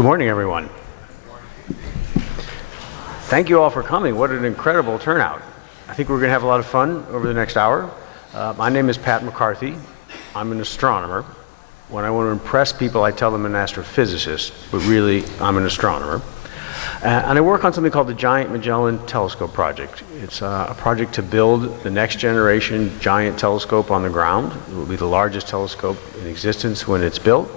Good morning, everyone. Thank you all for coming. What an incredible turnout. I think we're going to have a lot of fun over the next hour. My name is Pat McCarthy. I'm an astronomer. When I want to impress people, I tell them I'm an astrophysicist, but really, I'm an astronomer. And I work on something called the Giant Magellan Telescope project. It's a project to build the next generation giant telescope on the ground. It will be the largest telescope in existence when it's built.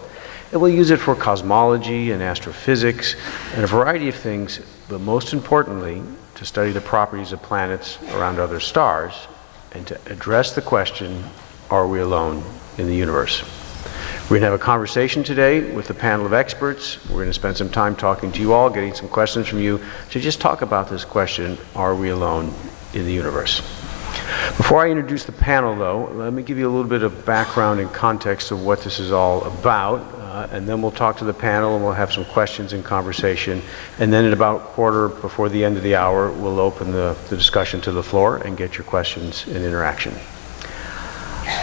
And we'll use it for cosmology and astrophysics and a variety of things, but most importantly, to study the properties of planets around other stars and to address the question, are we alone in the universe? We're going to have a conversation today with a panel of experts. We're going to spend some time talking to you all, getting some questions from you to just talk about this question, are we alone in the universe? Before I introduce the panel, though, let me give you a little bit of background and context of what this is all about, and then we'll talk to the panel and we'll have some questions and conversation. And then at about quarter before the end of the hour, we'll open the discussion to the floor and get your questions and interaction.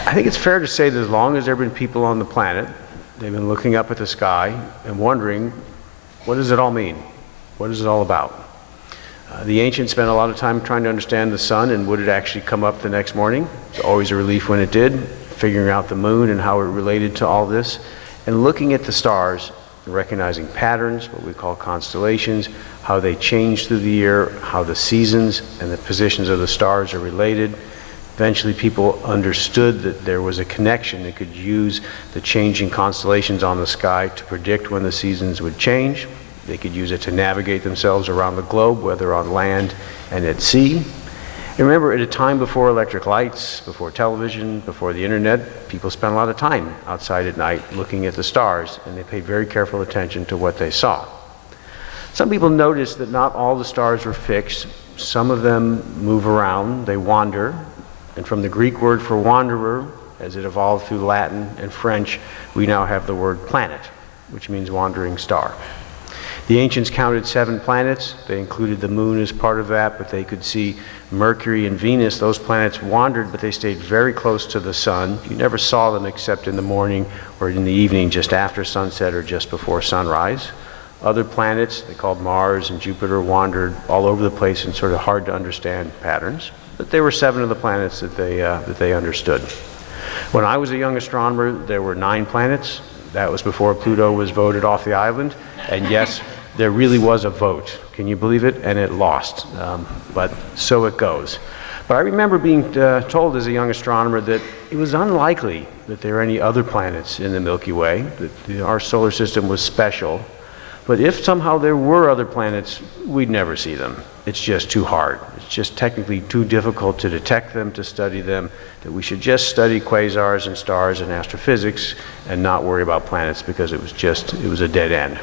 I think it's fair to say that as long as there have been people on the planet, they've been looking up at the sky and wondering, what does it all mean? What is it all about? The ancients spent a lot of time trying to understand the sun and would it actually come up the next morning. It's always a relief when it did, figuring out the moon and how it related to all this, and looking at the stars, recognizing patterns, what we call constellations, how they change through the year, how the seasons and the positions of the stars are related. Eventually people understood that there was a connection. They could use the changing constellations on the sky to predict when the seasons would change. They could use it to navigate themselves around the globe, whether on land and at sea. And remember, at a time before electric lights, before television, before the internet, people spent a lot of time outside at night looking at the stars, and they paid very careful attention to what they saw. Some people noticed that not all the stars were fixed. Some of them move around, they wander. And from the Greek word for wanderer, as it evolved through Latin and French, we now have the word planet, which means wandering star. The ancients counted 7 planets. They included the moon as part of that, but they could see Mercury and Venus. Those planets wandered, but they stayed very close to the sun. You never saw them except in the morning or in the evening just after sunset or just before sunrise. Other planets, they called Mars and Jupiter, wandered all over the place in sort of hard to understand patterns. But there were 7 of the planets that they understood. When I was a young astronomer, there were 9 planets. That was before Pluto was voted off the island. And yes, there really was a vote. Can you believe it? And it lost. But so it goes. But I remember being told as a young astronomer that it was unlikely that there were any other planets in the Milky Way, that our solar system was special. But if somehow there were other planets, we'd never see them. It's just too hard. It's just technically too difficult to detect them, to study them, that we should just study quasars and stars and astrophysics and not worry about planets because it was a dead end.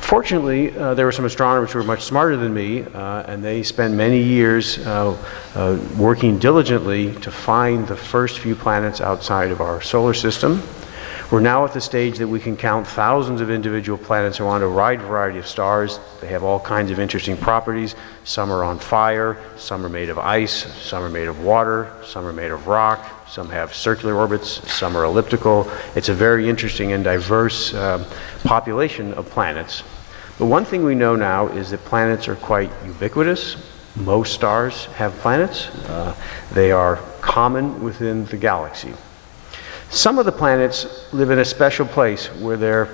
Fortunately, there were some astronomers who were much smarter than me, and they spent many years working diligently to find the first few planets outside of our solar system. We're now at the stage that we can count thousands of individual planets around a wide variety of stars. They have all kinds of interesting properties. Some are on fire, some are made of ice, some are made of water, some are made of rock, some have circular orbits, some are elliptical. It's a very interesting and diverse population of planets. But one thing we know now is that planets are quite ubiquitous. Most stars have planets. They are common within the galaxy. Some of the planets live in a special place where they're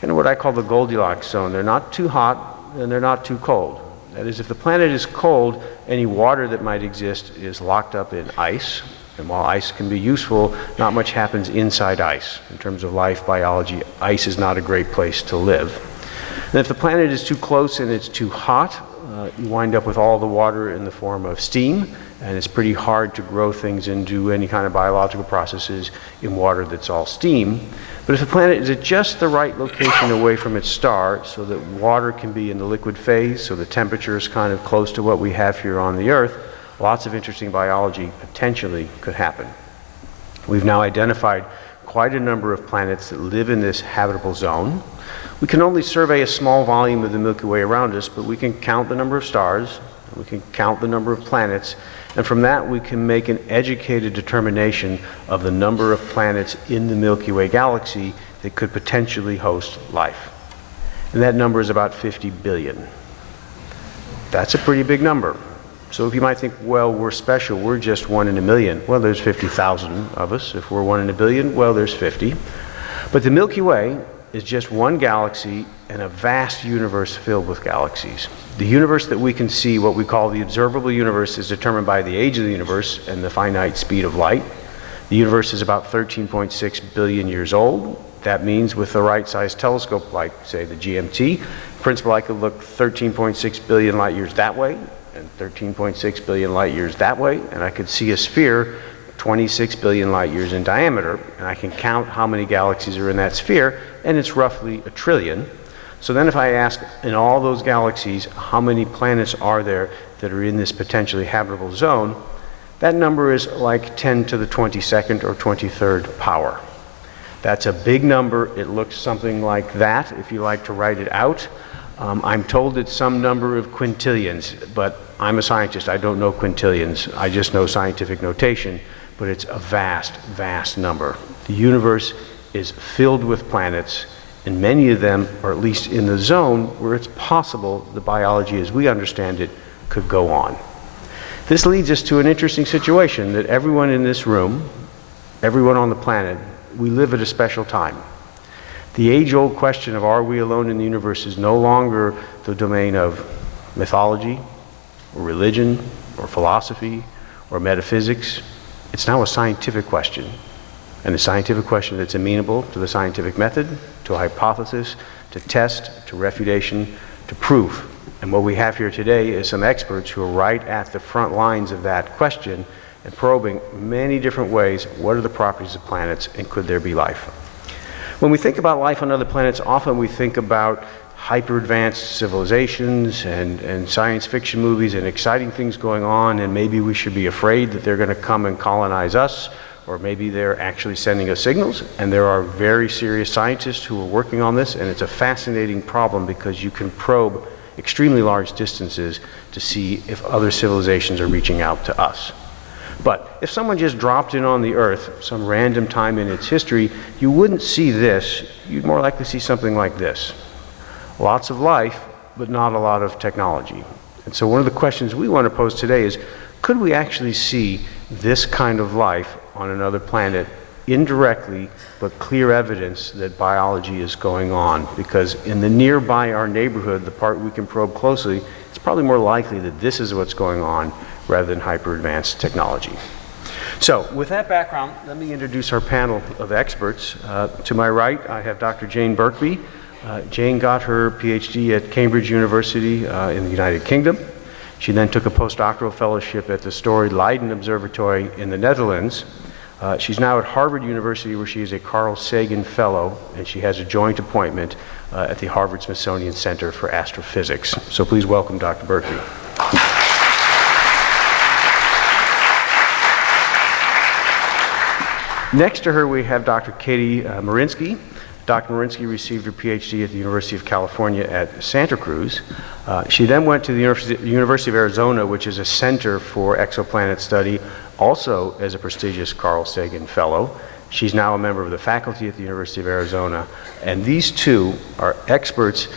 kind of what I call the Goldilocks zone. They're not too hot and they're not too cold. That is, if the planet is cold, any water that might exist is locked up in ice. And while ice can be useful, not much happens inside ice. In terms of life, biology, ice is not a great place to live. And if the planet is too close and it's too hot, you wind up with all the water in the form of steam, and it's pretty hard to grow things and do any kind of biological processes in water that's all steam. But if the planet is at just the right location away from its star so that water can be in the liquid phase, so the temperature is kind of close to what we have here on the Earth, lots of interesting biology potentially could happen. We've now identified quite a number of planets that live in this habitable zone. We can only survey a small volume of the Milky Way around us, but we can count the number of stars, we can count the number of planets, and from that we can make an educated determination of the number of planets in the Milky Way galaxy that could potentially host life. and that number is about 50 billion. That's a pretty big number. So if you might think, well, we're special, we're just 1 in a million. Well, there's 50,000 of us. If we're 1 in a billion, well, there's 50. But the Milky Way is just one galaxy in a vast universe filled with galaxies. The universe that we can see, what we call the observable universe, is determined by the age of the universe and the finite speed of light. The universe is about 13.6 billion years old. That means with the right size telescope, like say the GMT, in principle I could look 13.6 billion light years that way and 13.6 billion light years that way, and I could see a sphere 26 billion light years in diameter, and I can count how many galaxies are in that sphere, and it's roughly a trillion. So then if I ask in all those galaxies how many planets are there that are in this potentially habitable zone, that number is like 10 to the 22nd or 23rd power. That's a big number. It looks something like that if you like to write it out. I'm told it's some number of quintillions, but I'm a scientist. I don't know quintillions. I just know scientific notation, but it's a vast, vast number. The universe is filled with planets, and many of them are at least in the zone where it's possible the biology as we understand it could go on. This leads us to an interesting situation that everyone in this room, everyone on the planet, we live at a special time. The age-old question of are we alone in the universe is no longer the domain of mythology, or religion, or philosophy, or metaphysics. It's now a scientific question, and a scientific question that's amenable to the scientific method, to a hypothesis, to test, to refutation, to proof. And what we have here today is some experts who are right at the front lines of that question and probing many different ways what are the properties of planets and could there be life. When we think about life on other planets, often we think about hyper-advanced civilizations and science fiction movies and exciting things going on, and maybe we should be afraid that they're going to come and colonize us, or maybe they're actually sending us signals. And there are very serious scientists who are working on this, and it's a fascinating problem because you can probe extremely large distances to see if other civilizations are reaching out to us. But if someone just dropped in on the Earth some random time in its history, you wouldn't see this. You'd more likely see something like this. Lots of life, but not a lot of technology. And so one of the questions we want to pose today is, could we actually see this kind of life on another planet indirectly, but clear evidence that biology is going on? Because in the nearby our neighborhood, the part we can probe closely, it's probably more likely that this is what's going on rather than hyper-advanced technology. So with that background, let me introduce our panel of experts. To my right, I have Dr. Jayne Birkby. Jayne got her PhD at Cambridge University in the United Kingdom. She then took a postdoctoral fellowship at the storied Leiden Observatory in the Netherlands. She's now at Harvard University, where she is a Carl Sagan Fellow, and she has a joint appointment at the Harvard-Smithsonian Center for Astrophysics. So please welcome Dr. Birkby. Next to her, we have Dr. Katie Morzinski. Dr. Morzinski received her PhD at the University of California at Santa Cruz. She then went to the University of Arizona, which is a center for exoplanet study, also as a prestigious Carl Sagan Fellow. She's now a member of the faculty at the University of Arizona. And these two are experts,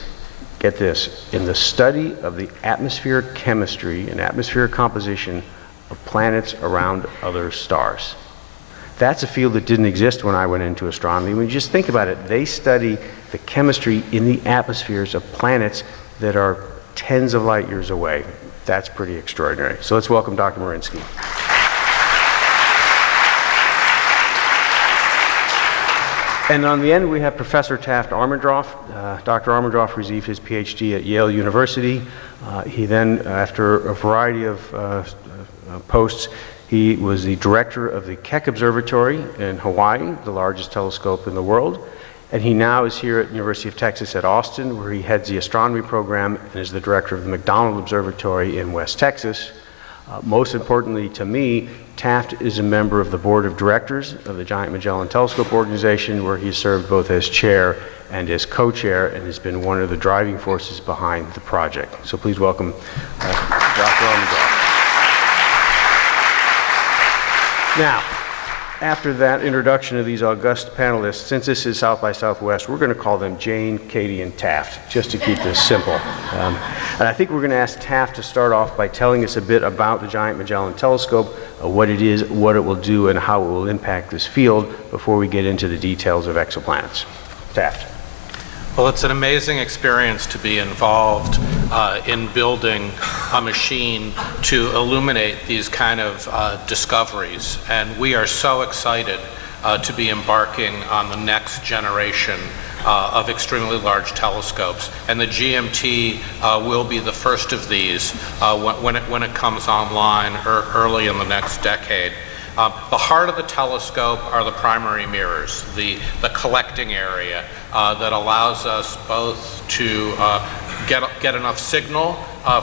get this, in the study of the atmospheric chemistry and atmospheric composition of planets around other stars. That's a field that didn't exist when I went into astronomy. When you just think about it, they study the chemistry in the atmospheres of planets that are tens of light years away. That's pretty extraordinary. So let's welcome Dr. Morzinski. And on the end, we have Professor Taft Armandroff. Dr. Armandroff received his PhD at Yale University. He then, after a variety of posts, he was the director of the Keck Observatory in Hawaii, the largest telescope in the world. And he now is here at the University of Texas at Austin, where he heads the astronomy program and is the director of the McDonald Observatory in West Texas. Most importantly to me, Taft is a member of the board of directors of the Giant Magellan Telescope organization, where he served both as chair and as co-chair, and has been one of the driving forces behind the project. So please welcome Dr. Armandroff. Now, After that introduction of these august panelists, since this is South by Southwest, we're going to call them Jayne, Katie, and Taft, just to keep this simple. And I think we're going to ask Taft to start off by telling us a bit about the Giant Magellan Telescope, what it is, what it will do, and how it will impact this field before we get into the details of exoplanets. Taft. Well, it's an amazing experience to be involved in building a machine to illuminate these kind of discoveries. And we are so excited to be embarking on the next generation of extremely large telescopes. And the GMT will be the first of these when it comes online early in the next decade. The heart of the telescope are the primary mirrors, the collecting area that allows us both to get enough signal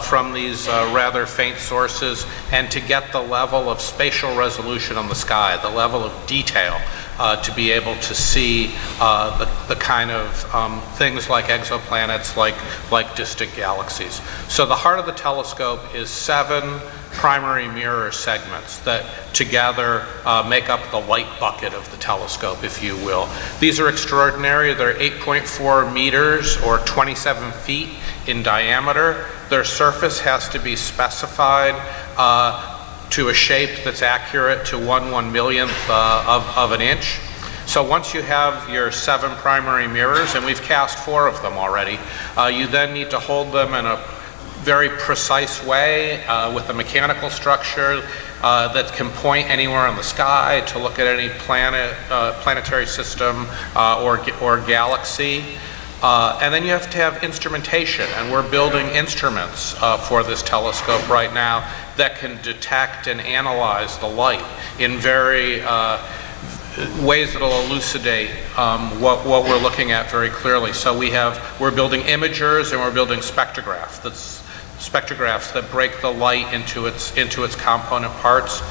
from these rather faint sources and to get the level of spatial resolution on the sky, the level of detail to be able to see the kind of things like exoplanets, like distant galaxies. So the heart of the telescope is 7 primary mirror segments that together make up the light bucket of the telescope, if you will. These are extraordinary. They're 8.4 meters or 27 feet in diameter. Their surface has to be specified to a shape that's accurate to 1/1,000,000th of an inch. So once you have your 7 primary mirrors, and we've cast 4 of them already, you then need to hold them in a very precise way with a mechanical structure that can point anywhere in the sky to look at any planetary system or galaxy. And then you have to have instrumentation, and we're building instruments for this telescope right now that can detect and analyze the light in very ways that will elucidate what we're looking at very clearly. So we're building imagers and we're building spectrographs that break the light into its component parts.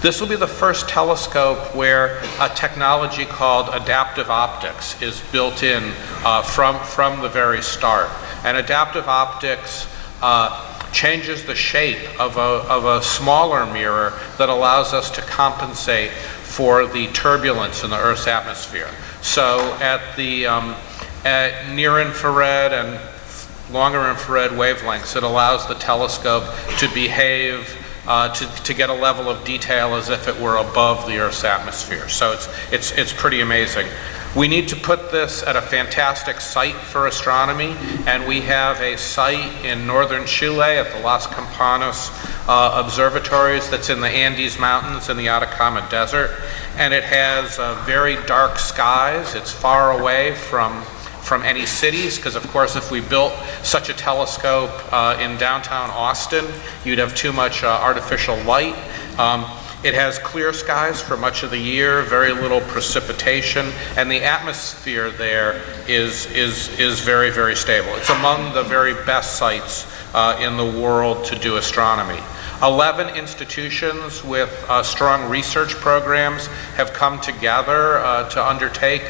This will be the first telescope where a technology called adaptive optics is built in from the very start. And adaptive optics changes the shape of a smaller mirror that allows us to compensate for the turbulence in the Earth's atmosphere. So at near-infrared and longer infrared wavelengths, it allows the telescope to behave, to get a level of detail as if it were above the Earth's atmosphere. So it's pretty amazing. We need to put this at a fantastic site for astronomy, and we have a site in northern Chile at the Las Campanas Observatories that's in the Andes Mountains in the Atacama Desert, and it has very dark skies. It's far away from any cities, because of course if we built such a telescope in downtown Austin, you'd have too much artificial light. It has clear skies for much of the year, very little precipitation, and the atmosphere there is very, very stable. It's among the very best sites in the world to do astronomy. 11 institutions with strong research programs have come together to undertake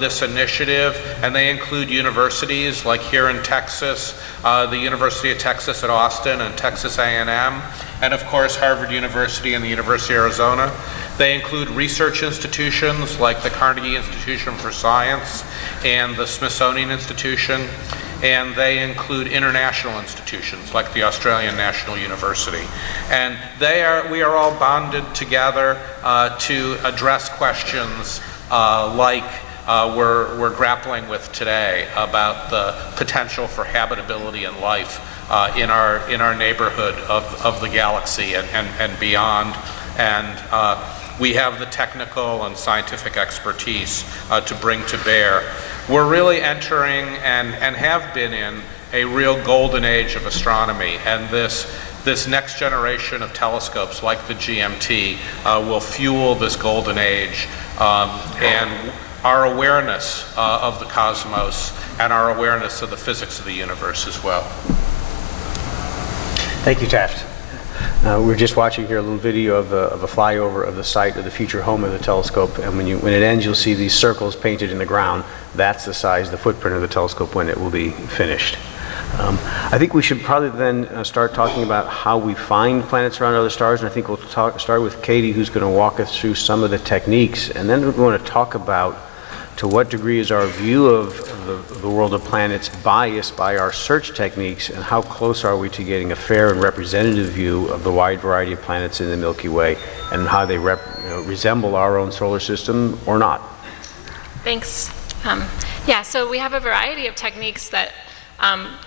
this initiative, and they include universities like here in Texas, the University of Texas at Austin and Texas A&M, and of course Harvard University and the University of Arizona. They include research institutions like the Carnegie Institution for Science and the Smithsonian Institution, and they include international institutions like the Australian National University. And we are all bonded together to address questions like we're grappling with today about the potential for habitability and life in our neighborhood of the galaxy and beyond. And we have the technical and scientific expertise to bring to bear. We're really entering and have been in a real golden age of astronomy, and this next generation of telescopes like the GMT will fuel this golden age and our awareness of the cosmos and our awareness of the physics of the universe as well. Thank you, Taft. We're just watching here a little video of a flyover of the site of the future home of the telescope, and when it ends, you'll see these circles painted in the ground. That's the size, the footprint of the telescope when it will be finished. I think we should probably then start talking about how we find planets around other stars, and I think we'll start with Katie, who's going to walk us through some of the techniques, and then we're going to talk about to what degree is our view of the world of planets biased by our search techniques, and how close are we to getting a fair and representative view of the wide variety of planets in the Milky Way, and how they resemble our own solar system or not. Thanks. Yeah, so we have a variety of techniques that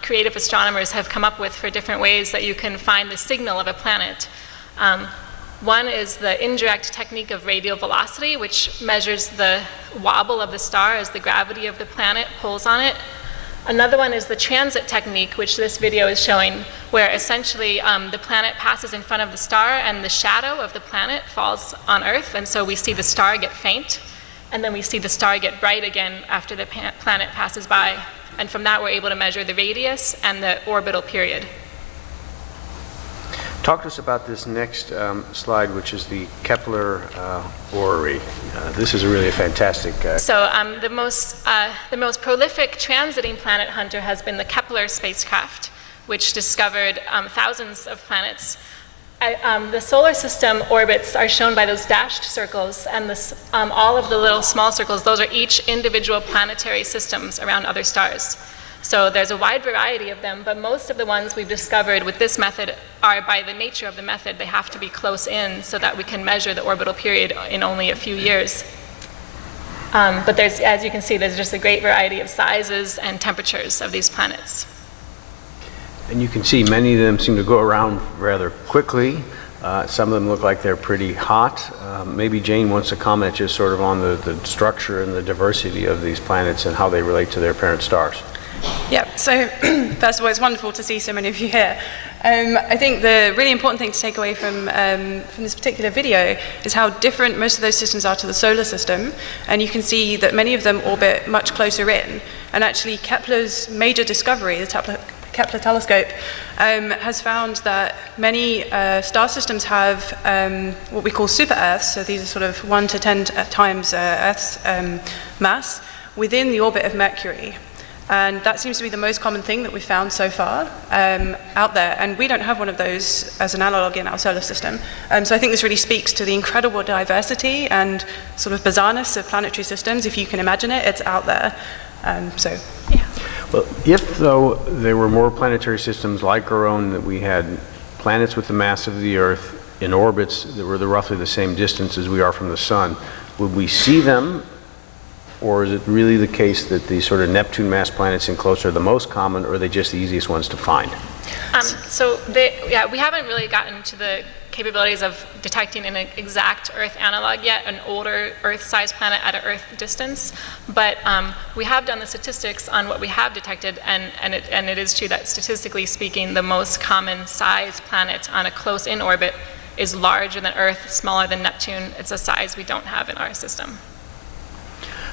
creative astronomers have come up with for different ways that you can find the signal of a planet. One is the indirect technique of radial velocity, which measures the wobble of the star as the gravity of the planet pulls on it. Another one is the transit technique, which this video is showing, where essentially the planet passes in front of the star and the shadow of the planet falls on Earth, and so we see the star get faint, and then we see the star get bright again after the planet passes by. And from that, we're able to measure the radius and the orbital period. Talk to us about this next slide, which is the Kepler orrery. This is really a fantastic. So the most prolific transiting planet hunter has been the Kepler spacecraft, which discovered thousands of planets. The solar system orbits are shown by those dashed circles, and all of the little small circles, those are each individual planetary systems around other stars. So there's a wide variety of them, but most of the ones we've discovered with this method are, by the nature of the method, they have to be close in so that we can measure the orbital period in only a few years. But there's, as you can see, there's just a great variety of sizes and temperatures of these planets. And you can see many of them seem to go around rather quickly. Some of them look like they're pretty hot. Maybe Jayne wants to comment just sort of on the structure and the diversity of these planets and how they relate to their parent stars. Yeah, so first of all, it's wonderful to see so many of you here. I think the really important thing to take away from this particular video is how different most of those systems are to the solar system, and you can see that many of them orbit much closer in. And actually, Kepler's major discovery, the Kepler telescope, has found that many star systems have what we call super Earths, so these are sort of 1 to 10 times Earth's mass, within the orbit of Mercury. And that seems to be the most common thing that we've found so far out there. And we don't have one of those as an analog in our solar system. So I think this really speaks to the incredible diversity and sort of bizarreness of planetary systems. If you can imagine it, it's out there. Yeah. Well, if, though, there were more planetary systems like our own, that we had planets with the mass of the Earth in orbits that were roughly the same distance as we are from the Sun, would we see them? Or is it really the case that these sort of Neptune-mass planets in close are the most common, or are they just the easiest ones to find? We haven't really gotten to the capabilities of detecting an exact Earth analog yet, an older Earth-sized planet at an Earth distance. But we have done the statistics on what we have detected, and it is true that statistically speaking, the most common size planet on a close-in orbit is larger than Earth, smaller than Neptune. It's a size we don't have in our system.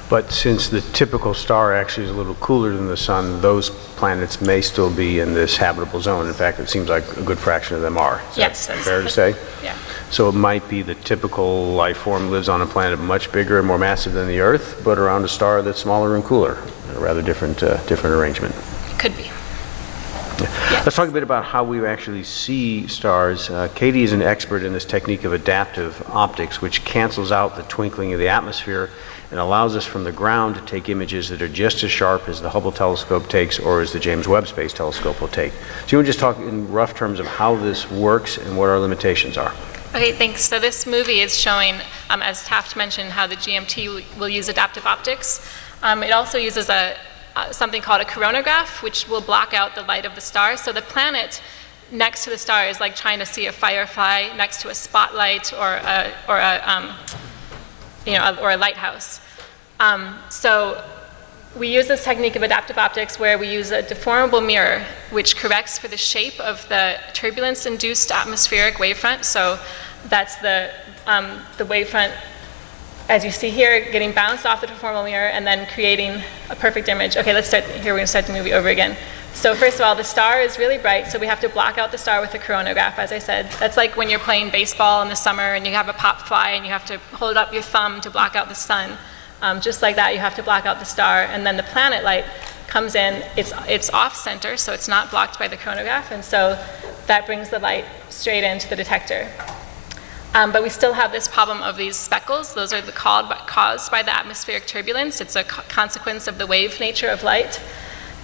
But since the typical star actually is a little cooler than the Sun, those planets may still be in this habitable zone. In fact, it seems like a good fraction of them are. Is that fair to say? Yeah. So it might be the typical life form lives on a planet much bigger and more massive than the Earth, but around a star that's smaller and cooler. A rather different arrangement. Could be. Yeah. Yes. Let's talk a bit about how we actually see stars. Katie is an expert in this technique of adaptive optics, which cancels out the twinkling of the atmosphere and allows us from the ground to take images that are just as sharp as the Hubble telescope takes or as the James Webb Space Telescope will take. So you want to just talk in rough terms of how this works and what our limitations are. Okay, thanks. So this movie is showing, as Taft mentioned, how the GMT will use adaptive optics. It also uses something called a coronagraph, which will block out the light of the star. So the planet next to the star is like trying to see a firefly next to a spotlight or a lighthouse. So we use this technique of adaptive optics where we use a deformable mirror which corrects for the shape of the turbulence-induced atmospheric wavefront. So that's the wavefront, as you see here, getting bounced off the deformable mirror and then creating a perfect image. Okay, let's start here. We're going to start the movie over again. So first of all, the star is really bright, so we have to block out the star with a coronagraph, as I said. That's like when you're playing baseball in the summer and you have a pop fly and you have to hold up your thumb to block out the sun. Just like that, you have to block out the star. And then the planet light comes in, it's off-center, so it's not blocked by the coronagraph, and so that brings the light straight into the detector. But we still have this problem of these speckles. Those are caused by the atmospheric turbulence. It's a consequence of the wave nature of light.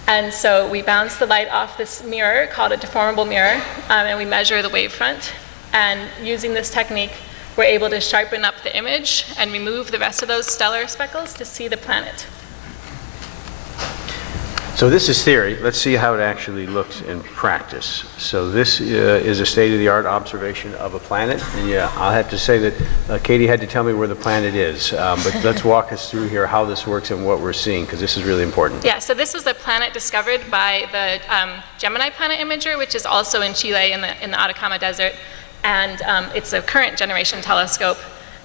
And so we bounce the light off this mirror called a deformable mirror, and we measure the wavefront. And using this technique, we're able to sharpen up the image and remove the rest of those stellar speckles to see the planet. So this is theory. Let's see how it actually looks in practice. So this is a state-of-the-art observation of a planet. And yeah, I'll have to say that Katie had to tell me where the planet is. But let's walk us through here how this works and what we're seeing, because this is really important. Yeah, so this is a planet discovered by the Gemini Planet Imager, which is also in Chile in the Atacama Desert. And it's a current generation telescope.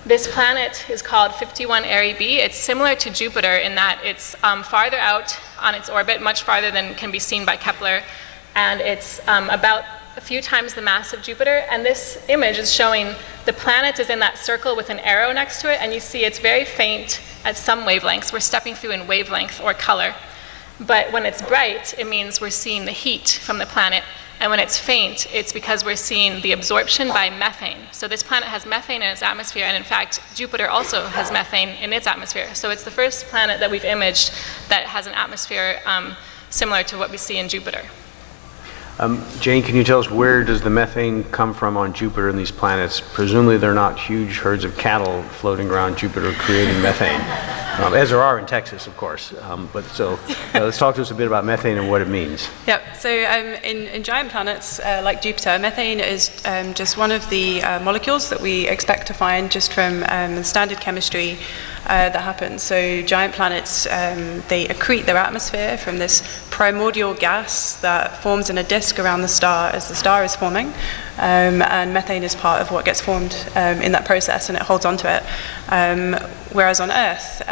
This planet is called 51 Eri b. It's similar to Jupiter in that it's farther out on its orbit, much farther than can be seen by Kepler, and it's about a few times the mass of Jupiter. And this image is showing the planet is in that circle with an arrow next to it, and you see it's very faint at some wavelengths. We're stepping through in wavelength or color. But when it's bright, it means we're seeing the heat from the planet. And when it's faint, it's because we're seeing the absorption by methane. So this planet has methane in its atmosphere, and in fact, Jupiter also has methane in its atmosphere. So it's the first planet that we've imaged that has an atmosphere similar to what we see in Jupiter. Jayne, can you tell us where does the methane come from on Jupiter and these planets? Presumably they're not huge herds of cattle floating around Jupiter creating methane, as there are in Texas, of course. Let's talk to us a bit about methane and what it means. Yep, so in giant planets like Jupiter, methane is just one of the molecules that we expect to find just from the standard chemistry that happens. So giant planets, they accrete their atmosphere from this primordial gas that forms in a disk around the star as the star is forming. And methane is part of what gets formed in that process, and it holds on to it. Whereas on Earth,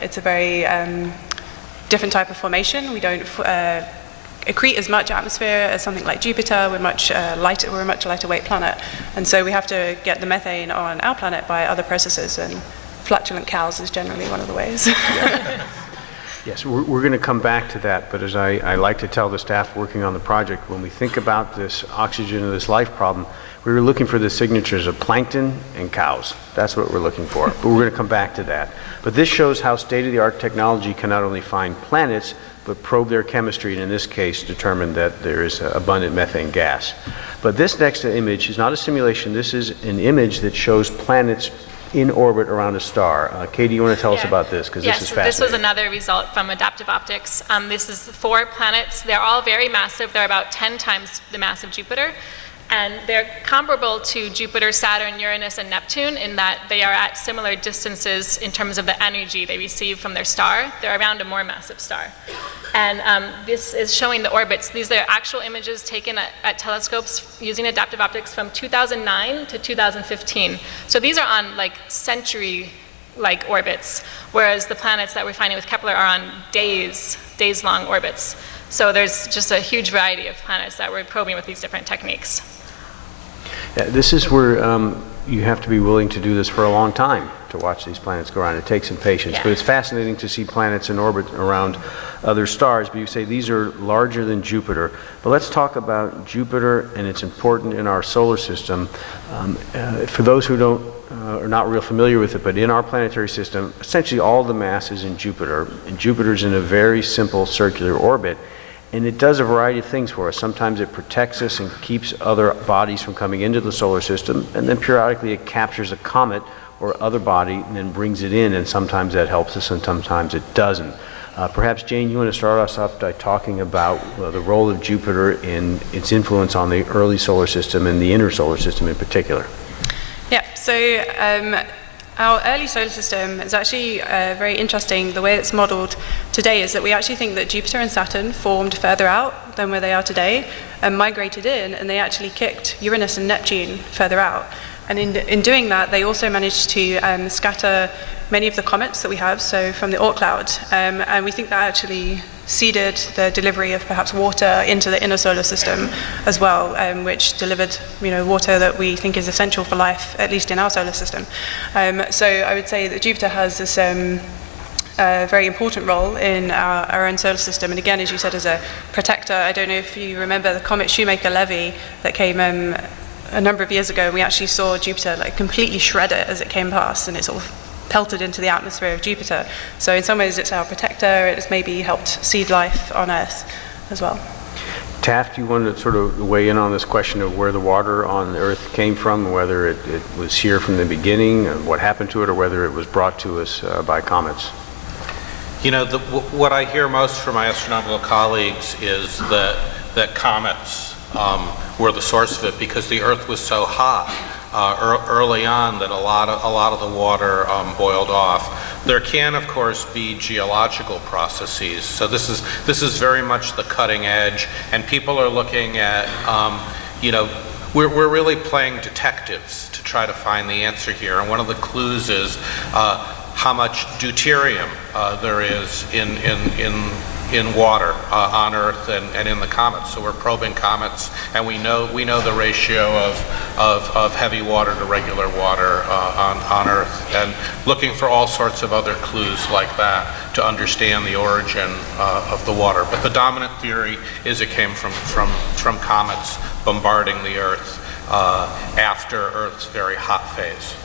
it's a very different type of formation. We don't accrete as much atmosphere as something like Jupiter. We're a much lighter weight planet. And so we have to get the methane on our planet by other processes, and flatulent cows is generally one of the ways. Yes, we're going to come back to that, but as I like to tell the staff working on the project, when we think about this oxygen and this life problem, we were looking for the signatures of plankton and cows. That's what we're looking for, but we're going to come back to that. But this shows how state-of-the-art technology can not only find planets, but probe their chemistry, and in this case, determine that there is abundant methane gas. But this next image is not a simulation. This is an image that shows planets in orbit around a star. Katie, you want to tell us about this? Because this is fascinating. This was another result from adaptive optics. This is 4 planets. They're all very massive. They're about 10 times the mass of Jupiter. And they're comparable to Jupiter, Saturn, Uranus, and Neptune in that they are at similar distances in terms of the energy they receive from their star. They're around a more massive star. And this is showing the orbits. These are actual images taken at telescopes using adaptive optics from 2009 to 2015. So these are on like century-like orbits, whereas the planets that we're finding with Kepler are on days-long orbits. So there's just a huge variety of planets that we're probing with these different techniques. Yeah, this is where you have to be willing to do this for a long time to watch these planets go around. It takes some patience, but it's fascinating to see planets in orbit around other stars. But you say these are larger than Jupiter. But let's talk about Jupiter, and it's important in our solar system. For those who are not real familiar with it, but in our planetary system, essentially all the mass is in Jupiter, and Jupiter's in a very simple circular orbit. And it does a variety of things for us. Sometimes it protects us and keeps other bodies from coming into the solar system, and then periodically it captures a comet or other body and then brings it in, and sometimes that helps us and sometimes it doesn't. Perhaps, Jayne, you want to start us off by talking about the role of Jupiter in its influence on the early solar system and the inner solar system in particular. Yeah, so our early solar system is actually very interesting. The way it's modeled today is that we actually think that Jupiter and Saturn formed further out than where they are today and migrated in, and they actually kicked Uranus and Neptune further out. And in doing that, they also managed to scatter many of the comets that we have, so from the Oort cloud. And we think that actually seeded the delivery of perhaps water into the inner solar system as well, which delivered water that we think is essential for life, at least in our solar system. So I would say that Jupiter has this a very important role in our own solar system. And again, as you said, as a protector, I don't know if you remember the comet Shoemaker-Levy that came a number of years ago. We actually saw Jupiter like completely shred it as it came past, and it sort of pelted into the atmosphere of Jupiter. So in some ways it's our protector. It's maybe helped seed life on Earth as well. Taft, you want to sort of weigh in on this question of where the water on Earth came from, whether it was here from the beginning, and what happened to it, or whether it was brought to us by comets? You know, what I hear most from my astronomical colleagues is that comets were the source of it, because the Earth was so hot early on that a lot of the water boiled off. There can, of course, be geological processes. So this is very much the cutting edge, and people are looking at, you know, we're really playing detectives to try to find the answer here. And one of the clues is how much deuterium there is in water on Earth and in the comets. So we're probing comets, and we know the ratio of heavy water to regular water on Earth, and looking for all sorts of other clues like that to understand the origin of the water. But the dominant theory is it came from comets bombarding the Earth after Earth's very hot phase.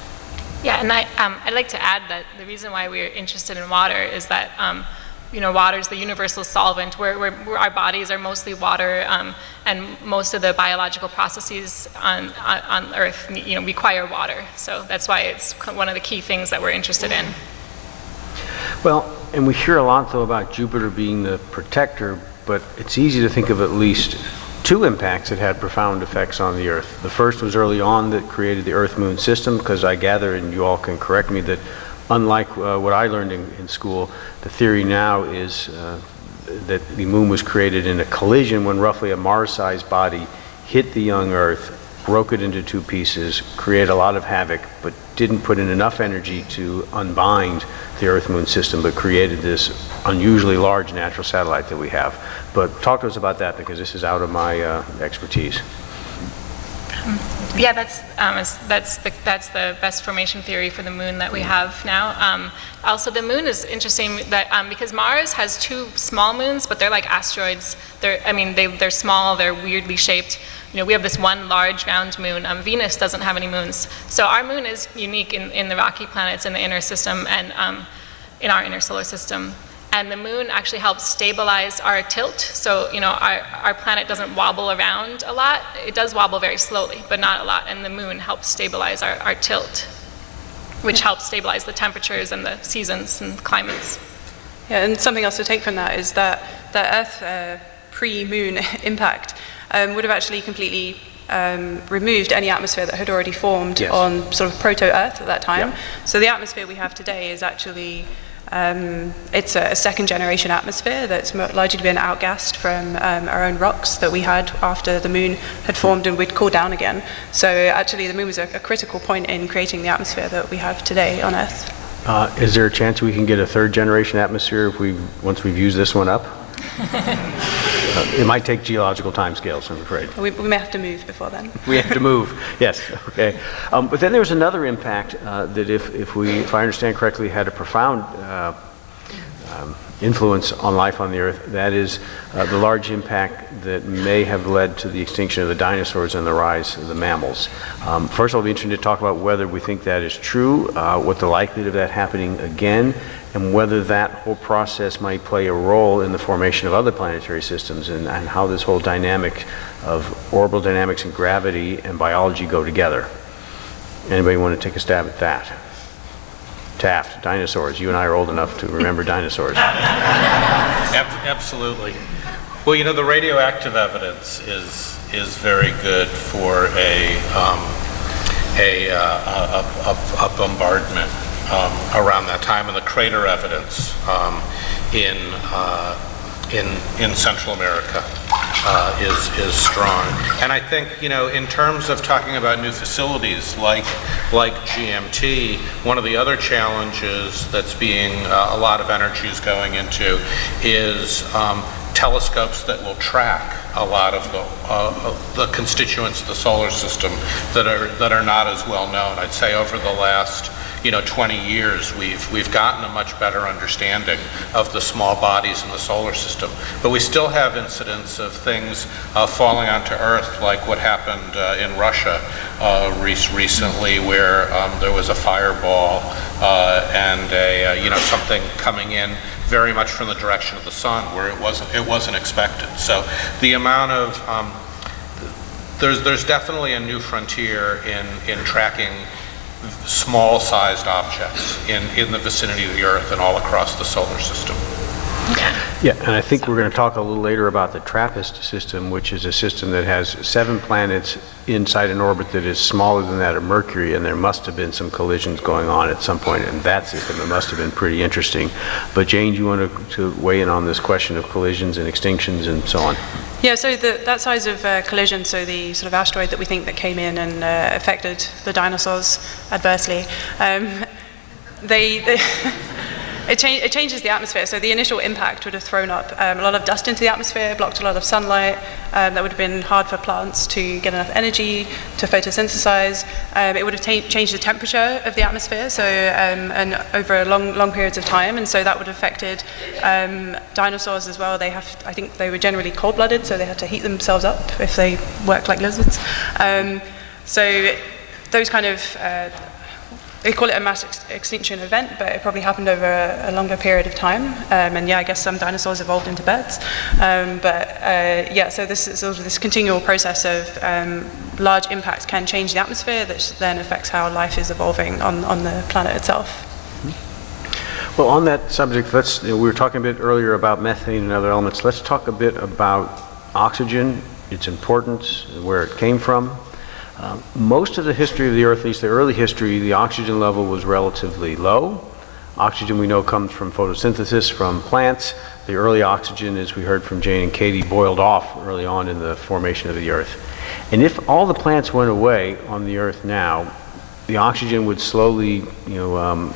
Yeah, and I'd like to add that the reason why we're interested in water is that you know, water is the universal solvent. Where our bodies are mostly water, and most of the biological processes on Earth, you know, require water. So that's why it's one of the key things that we're interested in. Well, and we hear a lot, though, about Jupiter being the protector, but it's easy to think of at least two impacts that had profound effects on the Earth. The first was early on that created the Earth-Moon system, because I gather, and you all can correct me, that unlike what I learned in school, the theory now is that the moon was created in a collision when roughly a Mars-sized body hit the young Earth, broke it into two pieces, created a lot of havoc, but didn't put in enough energy to unbind the Earth-Moon system, but created this unusually large natural satellite that we have. But talk to us about that, because this is out of my expertise. Yeah, that's the best formation theory for the moon that we have now. Also, the moon is interesting that because Mars has two small moons, but they're like asteroids. They're small. They're weirdly shaped. You know, we have this one large round moon. Venus doesn't have any moons, so our moon is unique in the rocky planets in the inner system and in our inner solar system. And the moon actually helps stabilize our tilt. So, you know, our planet doesn't wobble around a lot. It does wobble very slowly, but not a lot. And the moon helps stabilize our tilt, which helps stabilize the temperatures and the seasons and climates. Yeah, and something else to take from that is that the Earth pre-moon impact would have actually completely removed any atmosphere that had already formed on sort of proto-Earth at that time. Yeah. So the atmosphere we have today is actually it's a second-generation atmosphere that's largely been outgassed from our own rocks that we had after the moon had formed and we'd cool down again. So actually the moon was a critical point in creating the atmosphere that we have today on Earth. Is there a chance we can get a third-generation atmosphere once we've used this one up? It might take geological timescales, I'm afraid. We may have to move before then. We have to move, yes, okay. But then there was another impact that if I understand correctly, had a profound influence on life on the Earth. That is the large impact that may have led to the extinction of the dinosaurs and the rise of the mammals. First of all, I'll be interested to talk about whether we think that is true, what the likelihood of that happening again, and whether that whole process might play a role in the formation of other planetary systems, and how this whole dynamic of orbital dynamics and gravity and biology go together. Anybody want to take a stab at that? Taft, dinosaurs. You and I are old enough to remember dinosaurs. Absolutely. Well, you know, the radioactive evidence is very good for a bombardment around that time, and the crater evidence in Central America is strong. And I think, you know, in terms of talking about new facilities like GMT, one of the other challenges that's being a lot of energy is going into is telescopes that will track a lot of the constituents of the solar system that are not as well known. I'd say over the last 20 years, we've gotten a much better understanding of the small bodies in the solar system. But we still have incidents of things falling onto Earth, like what happened in Russia recently, where there was a fireball and something coming in very much from the direction of the sun, where it wasn't expected. So the amount of there's definitely a new frontier in tracking small-sized objects in the vicinity of the Earth and all across the solar system. Yeah, and I think we're going to talk a little later about the TRAPPIST system, which is a system that has 7 planets inside an orbit that is smaller than that of Mercury, and there must have been some collisions going on at some point in that system. It must have been pretty interesting. But Jayne, do you want to weigh in on this question of collisions and extinctions and so on? Yeah, so that size of collision, so the sort of asteroid that we think that came in and affected the dinosaurs adversely, it changes the atmosphere. So the initial impact would have thrown up a lot of dust into the atmosphere, blocked a lot of sunlight. That would have been hard for plants to get enough energy to photosynthesize. It would have changed the temperature of the atmosphere, so and over long periods of time, and so that would have affected dinosaurs as well. I think they were generally cold-blooded, so they had to heat themselves up if they worked like lizards. So those kind of they call it a mass extinction event, but it probably happened over a longer period of time. And yeah, I guess some dinosaurs evolved into birds. So this is sort of this continual process of large impacts can change the atmosphere, that then affects how life is evolving on the planet itself. Well, on that subject, we were talking a bit earlier about methane and other elements. Let's talk a bit about oxygen, its importance, where it came from. Most of the history of the Earth, at least the early history, the oxygen level was relatively low. Oxygen, we know, comes from photosynthesis from plants. The early oxygen, as we heard from Jayne and Katie, boiled off early on in the formation of the Earth. And if all the plants went away on the Earth now, the oxygen would slowly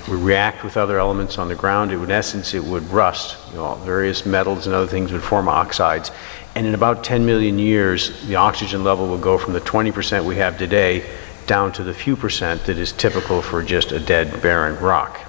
react with other elements on the ground. In essence, it would rust. Various metals and other things would form oxides. And in about 10 million years, the oxygen level will go from the 20% we have today down to the few percent that is typical for just a dead, barren rock.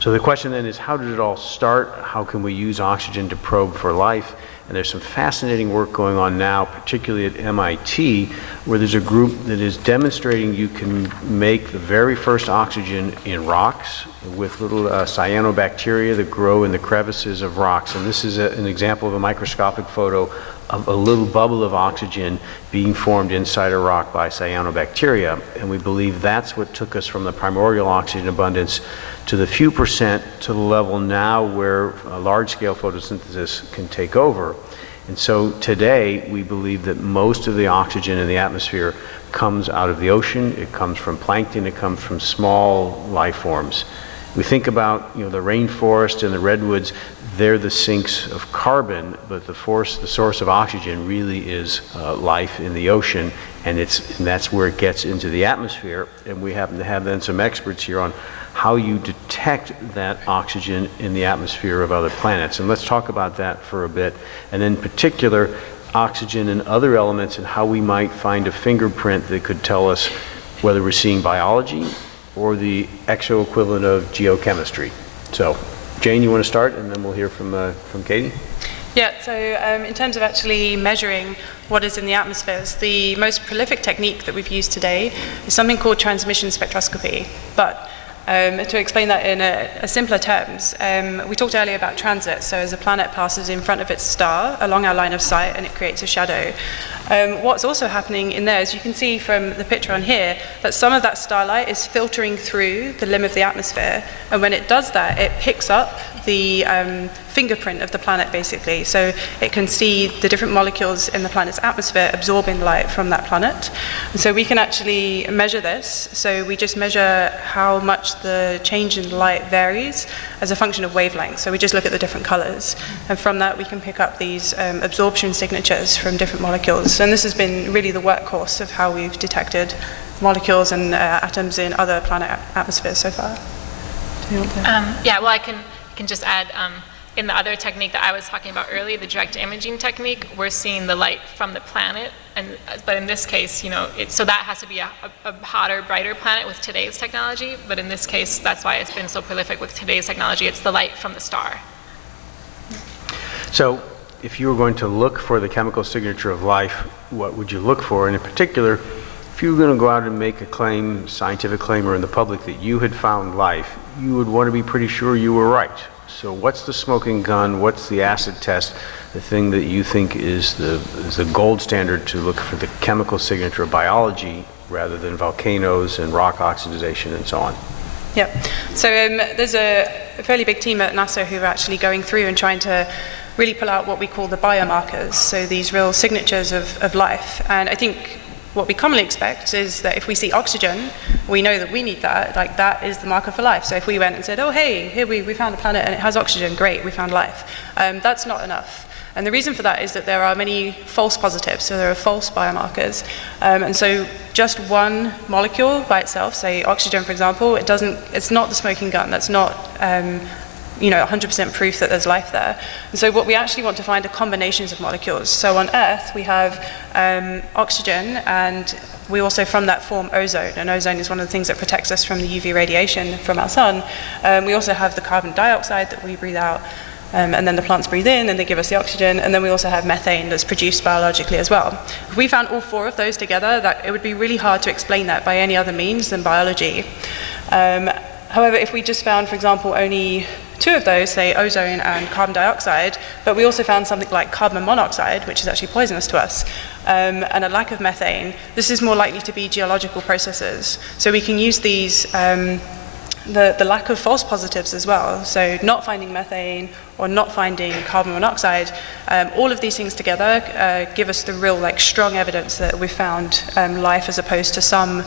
So the question then is, how did it all start? How can we use oxygen to probe for life? And there's some fascinating work going on now, particularly at MIT, where there's a group that is demonstrating you can make the very first oxygen in rocks with little cyanobacteria that grow in the crevices of rocks. And this is an example of a microscopic photo of a little bubble of oxygen being formed inside a rock by cyanobacteria. And we believe that's what took us from the primordial oxygen abundance to the few percent to the level now where large-scale photosynthesis can take over. And so today we believe that most of the oxygen in the atmosphere comes out of the ocean, it comes from plankton, it comes from small life forms. We think about the rainforest and the redwoods, they're the sinks of carbon, but the source of oxygen really is life in the ocean, and that's where it gets into the atmosphere. And we happen to have then some experts here on how you detect that oxygen in the atmosphere of other planets. And let's talk about that for a bit, and in particular, oxygen and other elements and how we might find a fingerprint that could tell us whether we're seeing biology or the exo-equivalent of geochemistry. So, Jayne, you want to start, and then we'll hear from Katie? Yeah, so in terms of actually measuring what is in the atmospheres, the most prolific technique that we've used today is something called transmission spectroscopy. But to explain that in a simpler terms, we talked earlier about transit. So as a planet passes in front of its star along our line of sight and it creates a shadow, what's also happening in there, as you can see from the picture on here, that some of that starlight is filtering through the limb of the atmosphere, and when it does that, it picks up the fingerprint of the planet, basically. So it can see the different molecules in the planet's atmosphere absorbing light from that planet. And so we can actually measure this. So we just measure how much the change in light varies as a function of wavelength. So we just look at the different colors. And from that, we can pick up these absorption signatures from different molecules. And this has been really the workhorse of how we've detected molecules and atoms in other planet atmospheres so far. Yeah, well, I can just add, in the other technique that I was talking about earlier, the direct imaging technique, we're seeing the light from the planet. But in this case, so that has to be a hotter, brighter planet with today's technology. But in this case, that's why it's been so prolific with today's technology. It's the light from the star. So if you were going to look for the chemical signature of life, what would you look for? And in particular, if you were going to go out and make a claim, scientific claim, or in the public that you had found life, you would want to be pretty sure you were right. So what's the smoking gun? What's the acid test? The thing that you think is the gold standard to look for the chemical signature of biology rather than volcanoes and rock oxidation and so on? Yep. So there's a fairly big team at NASA who are actually going through and trying to really pull out what we call the biomarkers, so these real signatures of life. And I think what we commonly expect is that if we see oxygen, we know that we need that, like that is the marker for life. So if we went and said, oh hey, here we found a planet and it has oxygen, great, we found life. That's not enough. And the reason for that is that there are many false positives, so there are false biomarkers. And so just one molecule by itself, say oxygen for example, it's not the smoking gun, that's not 100% proof that there's life there. And so what we actually want to find are combinations of molecules. So on Earth we have oxygen, and we also from that form ozone, and ozone is one of the things that protects us from the UV radiation from our sun. We also have the carbon dioxide that we breathe out, and then the plants breathe in and they give us the oxygen, and then we also have methane that's produced biologically as well. If we found all four of those together, it would be really hard to explain that by any other means than biology. However, if we just found, for example, only two of those, say ozone and carbon dioxide, but we also found something like carbon monoxide, which is actually poisonous to us, and a lack of methane, this is more likely to be geological processes. So we can use these, the lack of false positives as well, so not finding methane or not finding carbon monoxide, all of these things together give us the real strong evidence that we've found life as opposed to some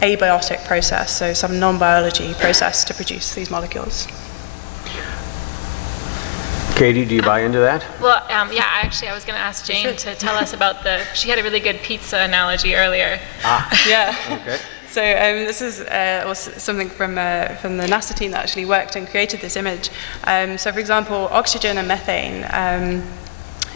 abiotic process, so some non-biology process to produce these molecules. Katie, do you buy into that? Well, yeah, I was going to ask Jayne to tell us about she had a really good pizza analogy earlier. Yeah. Okay. So this is something from the NASA team that actually worked and created this image. So for example, oxygen and methane,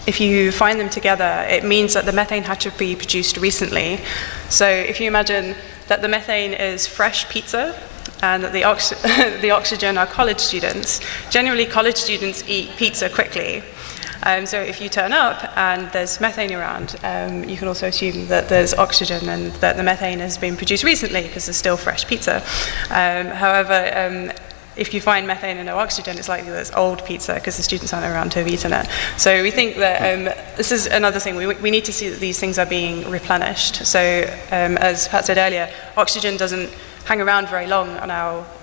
if you find them together, it means that the methane had to be produced recently. So if you imagine that the methane is fresh pizza, and that the oxygen are college students. Generally, college students eat pizza quickly. So if you turn up and there's methane around, you can also assume that there's oxygen and that the methane has been produced recently because there's still fresh pizza. However, if you find methane and no oxygen, it's likely that it's old pizza because the students aren't around to have eaten it. So we think that this is another thing. We need to see that these things are being replenished. So as Pat said earlier, oxygen doesn't hang around very long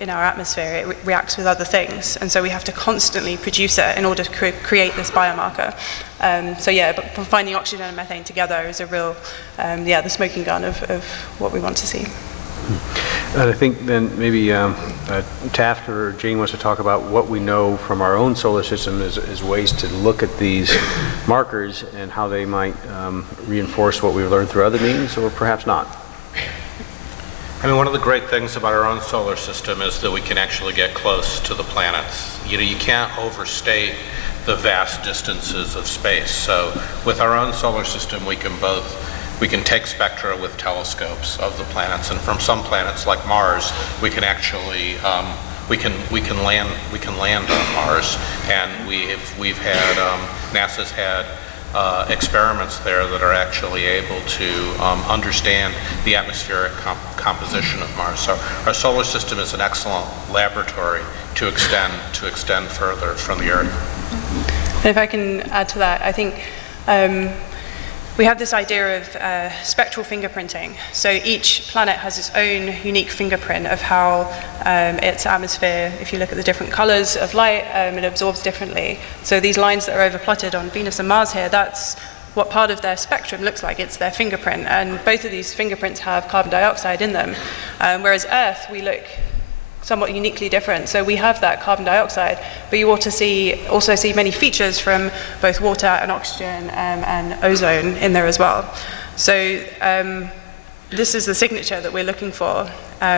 in our atmosphere. It reacts with other things, and so we have to constantly produce it in order to create this biomarker. But finding oxygen and methane together is a real, the smoking gun of what we want to see. And I think then maybe Taft or Jayne wants to talk about what we know from our own solar system as ways to look at these markers and how they might reinforce what we've learned through other means, or perhaps not. I mean, one of the great things about our own solar system is that we can actually get close to the planets. You can't overstate the vast distances of space. So with our own solar system, we can take spectra with telescopes of the planets, and from some planets like Mars, we can actually we can land on Mars, and NASA's had experiments there that are actually able to understand the atmospheric composition of Mars. So our solar system is an excellent laboratory to extend further from the Earth. And if I can add to that, I think we have this idea of spectral fingerprinting. So each planet has its own unique fingerprint of how its atmosphere, if you look at the different colors of light, it absorbs differently. So these lines that are overplotted on Venus and Mars here, that's what part of their spectrum looks like. It's their fingerprint, and both of these fingerprints have carbon dioxide in them. Whereas Earth, we look somewhat uniquely different. So we have that carbon dioxide, but you also see many features from both water and oxygen and ozone in there as well. So this is the signature that we're looking for.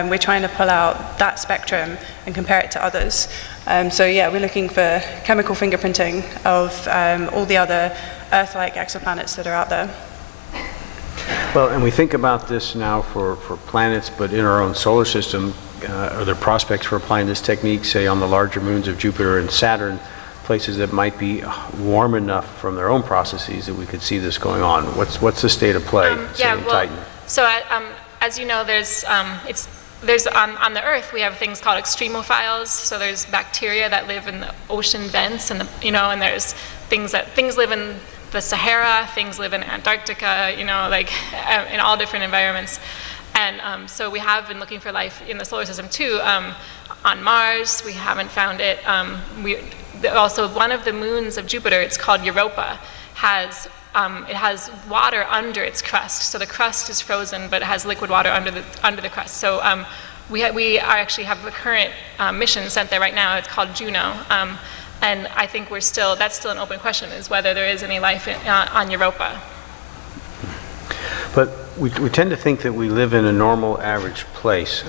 we're trying to pull out that spectrum and compare it to others. So yeah, we're looking for chemical fingerprinting of all the other Earth-like exoplanets that are out there. Well, and we think about this now for planets, but in our own solar system, are there prospects for applying this technique, say, on the larger moons of Jupiter and Saturn, places that might be warm enough from their own processes that we could see this going on? What's the state of play, say, in Titan? So as you know, there's on the Earth we have things called extremophiles. So there's bacteria that live in the ocean vents, and and there's things live in the Sahara, things live in Antarctica, in all different environments. And so we have been looking for life in the solar system too. On Mars, we haven't found it. Also, one of the moons of Jupiter, it's called Europa, it has water under its crust. So the crust is frozen, but it has liquid water under the crust. So we actually have a current mission sent there right now. It's called Juno. And I think that's still an open question, is whether there is any life on Europa. But we tend to think that we live in a normal, average place,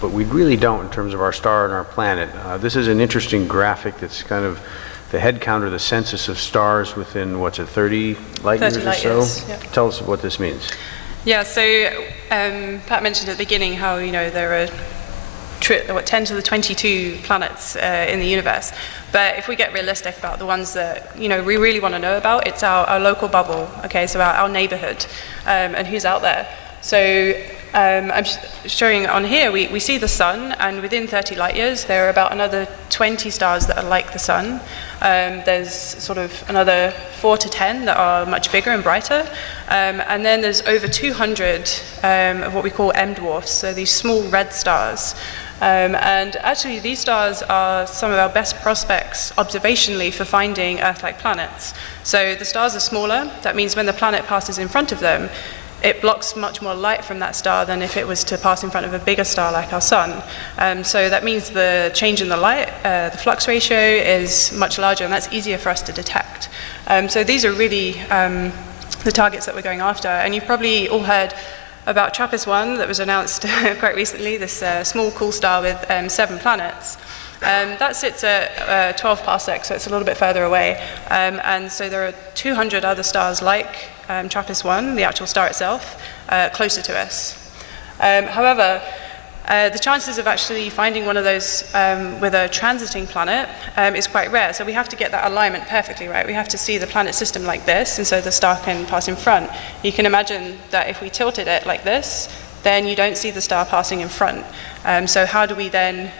but we really don't in terms of our star and our planet. This is an interesting graphic that's kind of the head count or the census of stars within, 30 light years or so? Yeah. Tell us what this means. Yeah, so Pat mentioned at the beginning how, there are 10 to the 22 planets in the universe. But if we get realistic about the ones that, we really want to know about, it's our local bubble, okay, so our neighborhood, and who's out there. So I'm showing on here, we see the sun, and within 30 light years, there are about another 20 stars that are like the sun. There's sort of another 4 to 10 that are much bigger and brighter. And then there's over 200 of what we call M dwarfs, so these small red stars. And actually, these stars are some of our best prospects observationally for finding Earth-like planets. So the stars are smaller. That means when the planet passes in front of them, it blocks much more light from that star than if it was to pass in front of a bigger star like our sun. So that means the change in the light, the flux ratio is much larger, and that's easier for us to detect. So these are really the targets that we're going after. And you've probably all heard about TRAPPIST-1 that was announced quite recently, this small cool star with 7 planets. That sits at 12 parsecs, so it's a little bit further away. And so there are 200 other stars like TRAPPIST-1, the actual star itself, closer to us. However, the chances of actually finding one of those with a transiting planet is quite rare, so we have to get that alignment perfectly right. We have to see the planet system like this, and so the star can pass in front. You can imagine that if we tilted it like this, then you don't see the star passing in front. So how do we then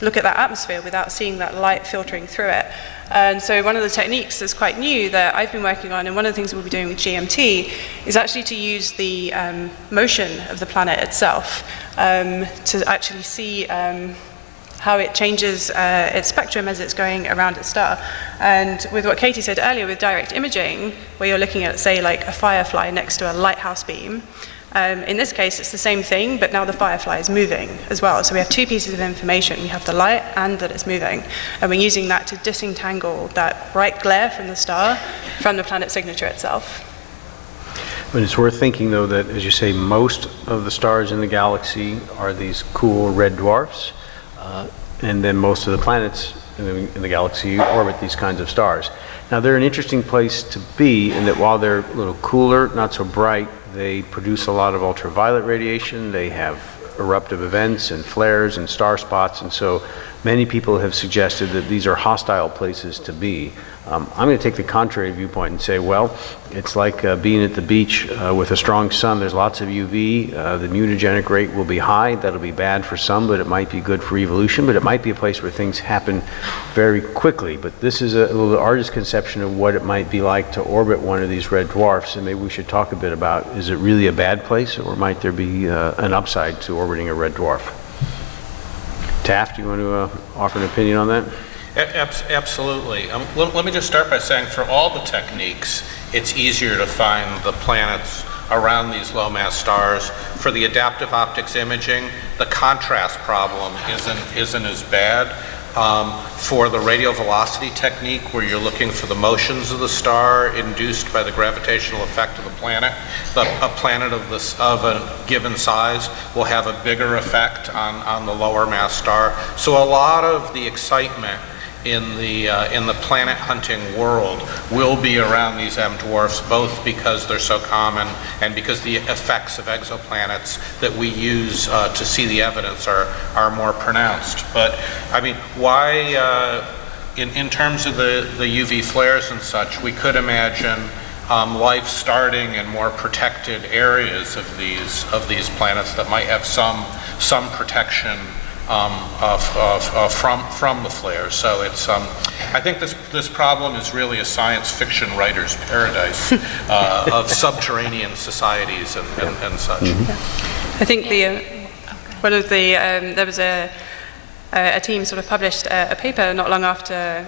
look at that atmosphere without seeing that light filtering through it? And so one of the techniques that's quite new that I've been working on, and one of the things we'll be doing with GMT, is actually to use the motion of the planet itself to actually see how it changes its spectrum as it's going around its star. And with what Katie said earlier with direct imaging, where you're looking at, say, like a firefly next to a lighthouse beam, in this case, it's the same thing, but now the firefly is moving as well. So we have 2 pieces of information. We have the light and that it's moving. And we're using that to disentangle that bright glare from the star from the planet signature itself. But it's worth thinking, though, that, as you say, most of the stars in the galaxy are these cool red dwarfs, and then most of the planets in the galaxy orbit these kinds of stars. Now, they're an interesting place to be in that while they're a little cooler, not so bright, they produce a lot of ultraviolet radiation. They have eruptive events and flares and star spots, and so many people have suggested that these are hostile places to be. I'm going to take the contrary viewpoint and say, well, it's like being at the beach with a strong sun. There's lots of UV. The mutagenic rate will be high. That'll be bad for some, but it might be good for evolution. But it might be a place where things happen very quickly. But this is a little artist's conception of what it might be like to orbit one of these red dwarfs. And maybe we should talk a bit about, is it really a bad place, or might there be an upside to orbiting a red dwarf? Taft, do you want to offer an opinion on that? Absolutely. Let me just start by saying for all the techniques, it's easier to find the planets around these low mass stars. For the adaptive optics imaging, the contrast problem isn't as bad. For the radial velocity technique, where you're looking for the motions of the star induced by the gravitational effect of the planet, a planet of a given size will have a bigger effect on the lower mass star. So a lot of the excitement in the planet hunting world will be around these M dwarfs, both because they're so common and because the effects of exoplanets that we use to see the evidence are more pronounced. But I mean, why, in terms of the UV flares and such, we could imagine life starting in more protected areas of these planets that might have some protection from the flares. So it's I think this problem is really a science fiction writer's paradise of subterranean societies and such. Mm-hmm. I think one of the there was a team sort of published a paper not long after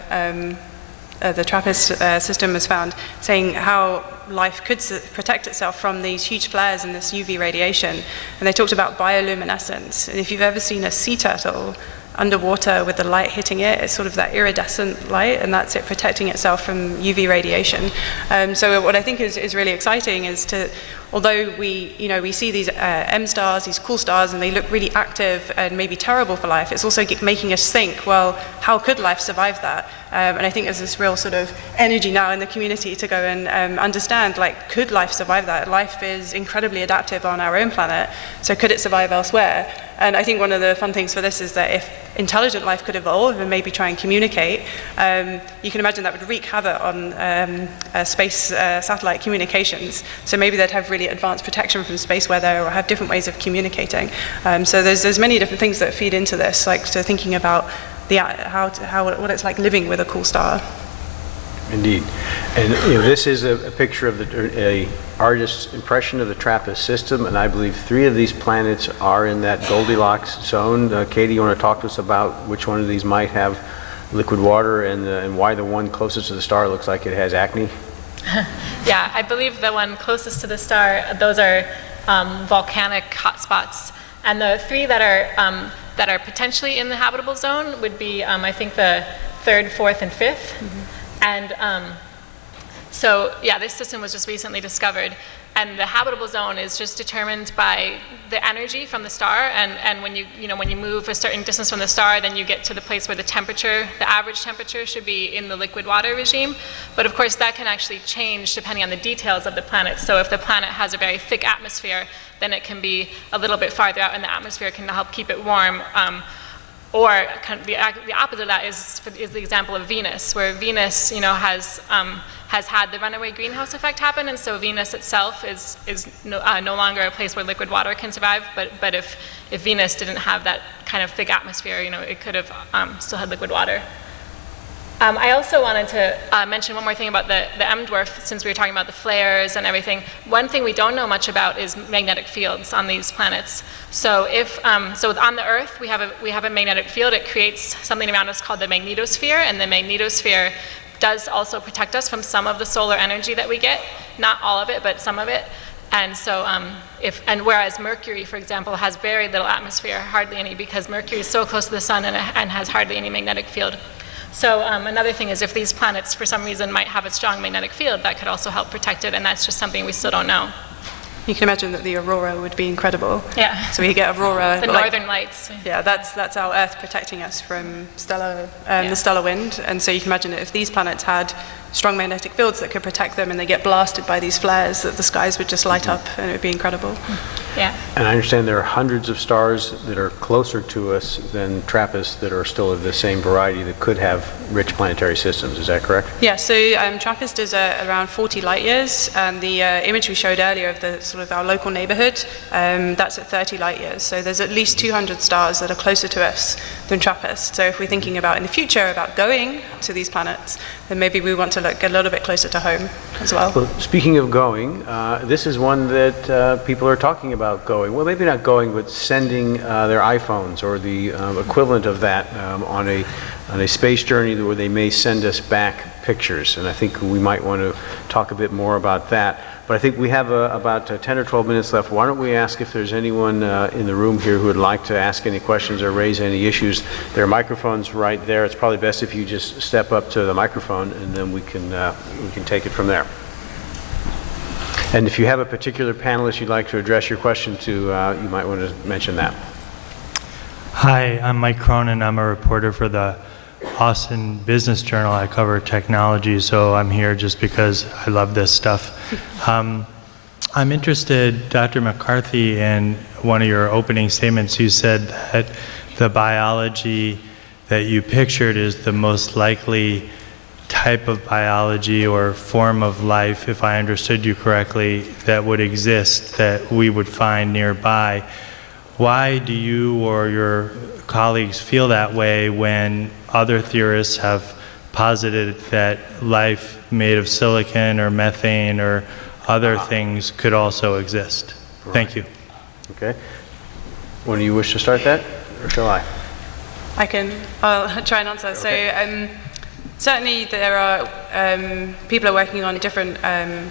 the TRAPPIST system was found, saying how life could protect itself from these huge flares and this UV radiation. And they talked about bioluminescence. And if you've ever seen a sea turtle underwater with the light hitting it, it's sort of that iridescent light, and that's it protecting itself from UV radiation. So what I think is really exciting is to, although we see these M stars, these cool stars, and they look really active and maybe terrible for life, it's also making us think, well, how could life survive that? And I think there's this real sort of energy now in the community to go and understand, like, could life survive that? Life is incredibly adaptive on our own planet, so could it survive elsewhere? And I think one of the fun things for this is that if intelligent life could evolve and maybe try and communicate, you can imagine that would wreak havoc on space satellite communications. So maybe they'd have really advanced protection from space weather or have different ways of communicating. So there's many different things that feed into this, like to thinking about what it's like living with a cool star. Indeed. And this is a picture of a artist's impression of the TRAPPIST system, and I believe 3 of these planets are in that Goldilocks zone. Katie, you want to talk to us about which one of these might have liquid water and why the one closest to the star looks like it has acne? Yeah, I believe the one closest to the star, those are volcanic hotspots. And the 3 that are potentially in the habitable zone would be, I think, the 3rd, 4th, and 5th. Mm-hmm. And so, yeah, this system was just recently discovered, and the habitable zone is just determined by the energy from the star, and when you move a certain distance from the star, then you get to the place where the average temperature should be in the liquid water regime. But of course, that can actually change depending on the details of the planet. So if the planet has a very thick atmosphere, then it can be a little bit farther out in the atmosphere, can help keep it warm. Or kind of the opposite of that is the example of Venus, where Venus, has had the runaway greenhouse effect happen, and so Venus itself is no longer a place where liquid water can survive. But if Venus didn't have that kind of thick atmosphere, it could have still had liquid water. I also wanted to mention one more thing about the M dwarf, since we were talking about the flares and everything. One thing we don't know much about is magnetic fields on these planets. So so on the Earth, we have a magnetic field. It creates something around us called the magnetosphere, and the magnetosphere does also protect us from some of the solar energy that we get. Not all of it, but some of it. And so whereas Mercury, for example, has very little atmosphere, hardly any, because Mercury is so close to the sun and has hardly any magnetic field. So another thing is, if these planets for some reason might have a strong magnetic field, that could also help protect it, and that's just something we still don't know. You can imagine that the aurora would be incredible. Yeah. So we get aurora. The northern lights. Yeah, that's our Earth protecting us from the stellar wind. And so you can imagine that if these planets had strong magnetic fields that could protect them and they get blasted by these flares, that the skies would just light up, and it would be incredible. Yeah. And I understand there are hundreds of stars that are closer to us than TRAPPIST that are still of the same variety that could have rich planetary systems. Is that correct? Yeah, so TRAPPIST is around 40 light years, and the image we showed earlier of the sort of our local neighborhood, that's at 30 light years. So there's at least 200 stars that are closer to us than TRAPPIST. So if we're thinking about in the future about going to these planets, then maybe we want to look a little bit closer to home as well. Well, speaking of going, this is one that people are talking about going. Well, maybe not going, but sending their iPhones or the equivalent of that on a on a space journey where they may send us back pictures. And I think we might want to talk a bit more about that. But I think we have about 10 or 12 minutes left. Why don't we ask if there's anyone in the room here who would like to ask any questions or raise any issues. There are microphones right there. It's probably best if you just step up to the microphone, and then we can take it from there. And if you have a particular panelist you'd like to address your question to, you might want to mention that. Hi, I'm Mike Cronin. I'm a reporter for the Austin Business Journal. I cover technology, so I'm here just because I love this stuff. I'm interested, Dr. McCarthy, in one of your opening statements. You said that the biology that you pictured is the most likely type of biology or form of life, if I understood you correctly, that would exist, that we would find nearby. Why do you or your colleagues feel that way when other theorists have posited that life made of silicon or methane or other things could also exist? Right. Thank you. Okay. When do you wish to start that, or shall I? I'll try and answer. Okay. So certainly there are, people are working on different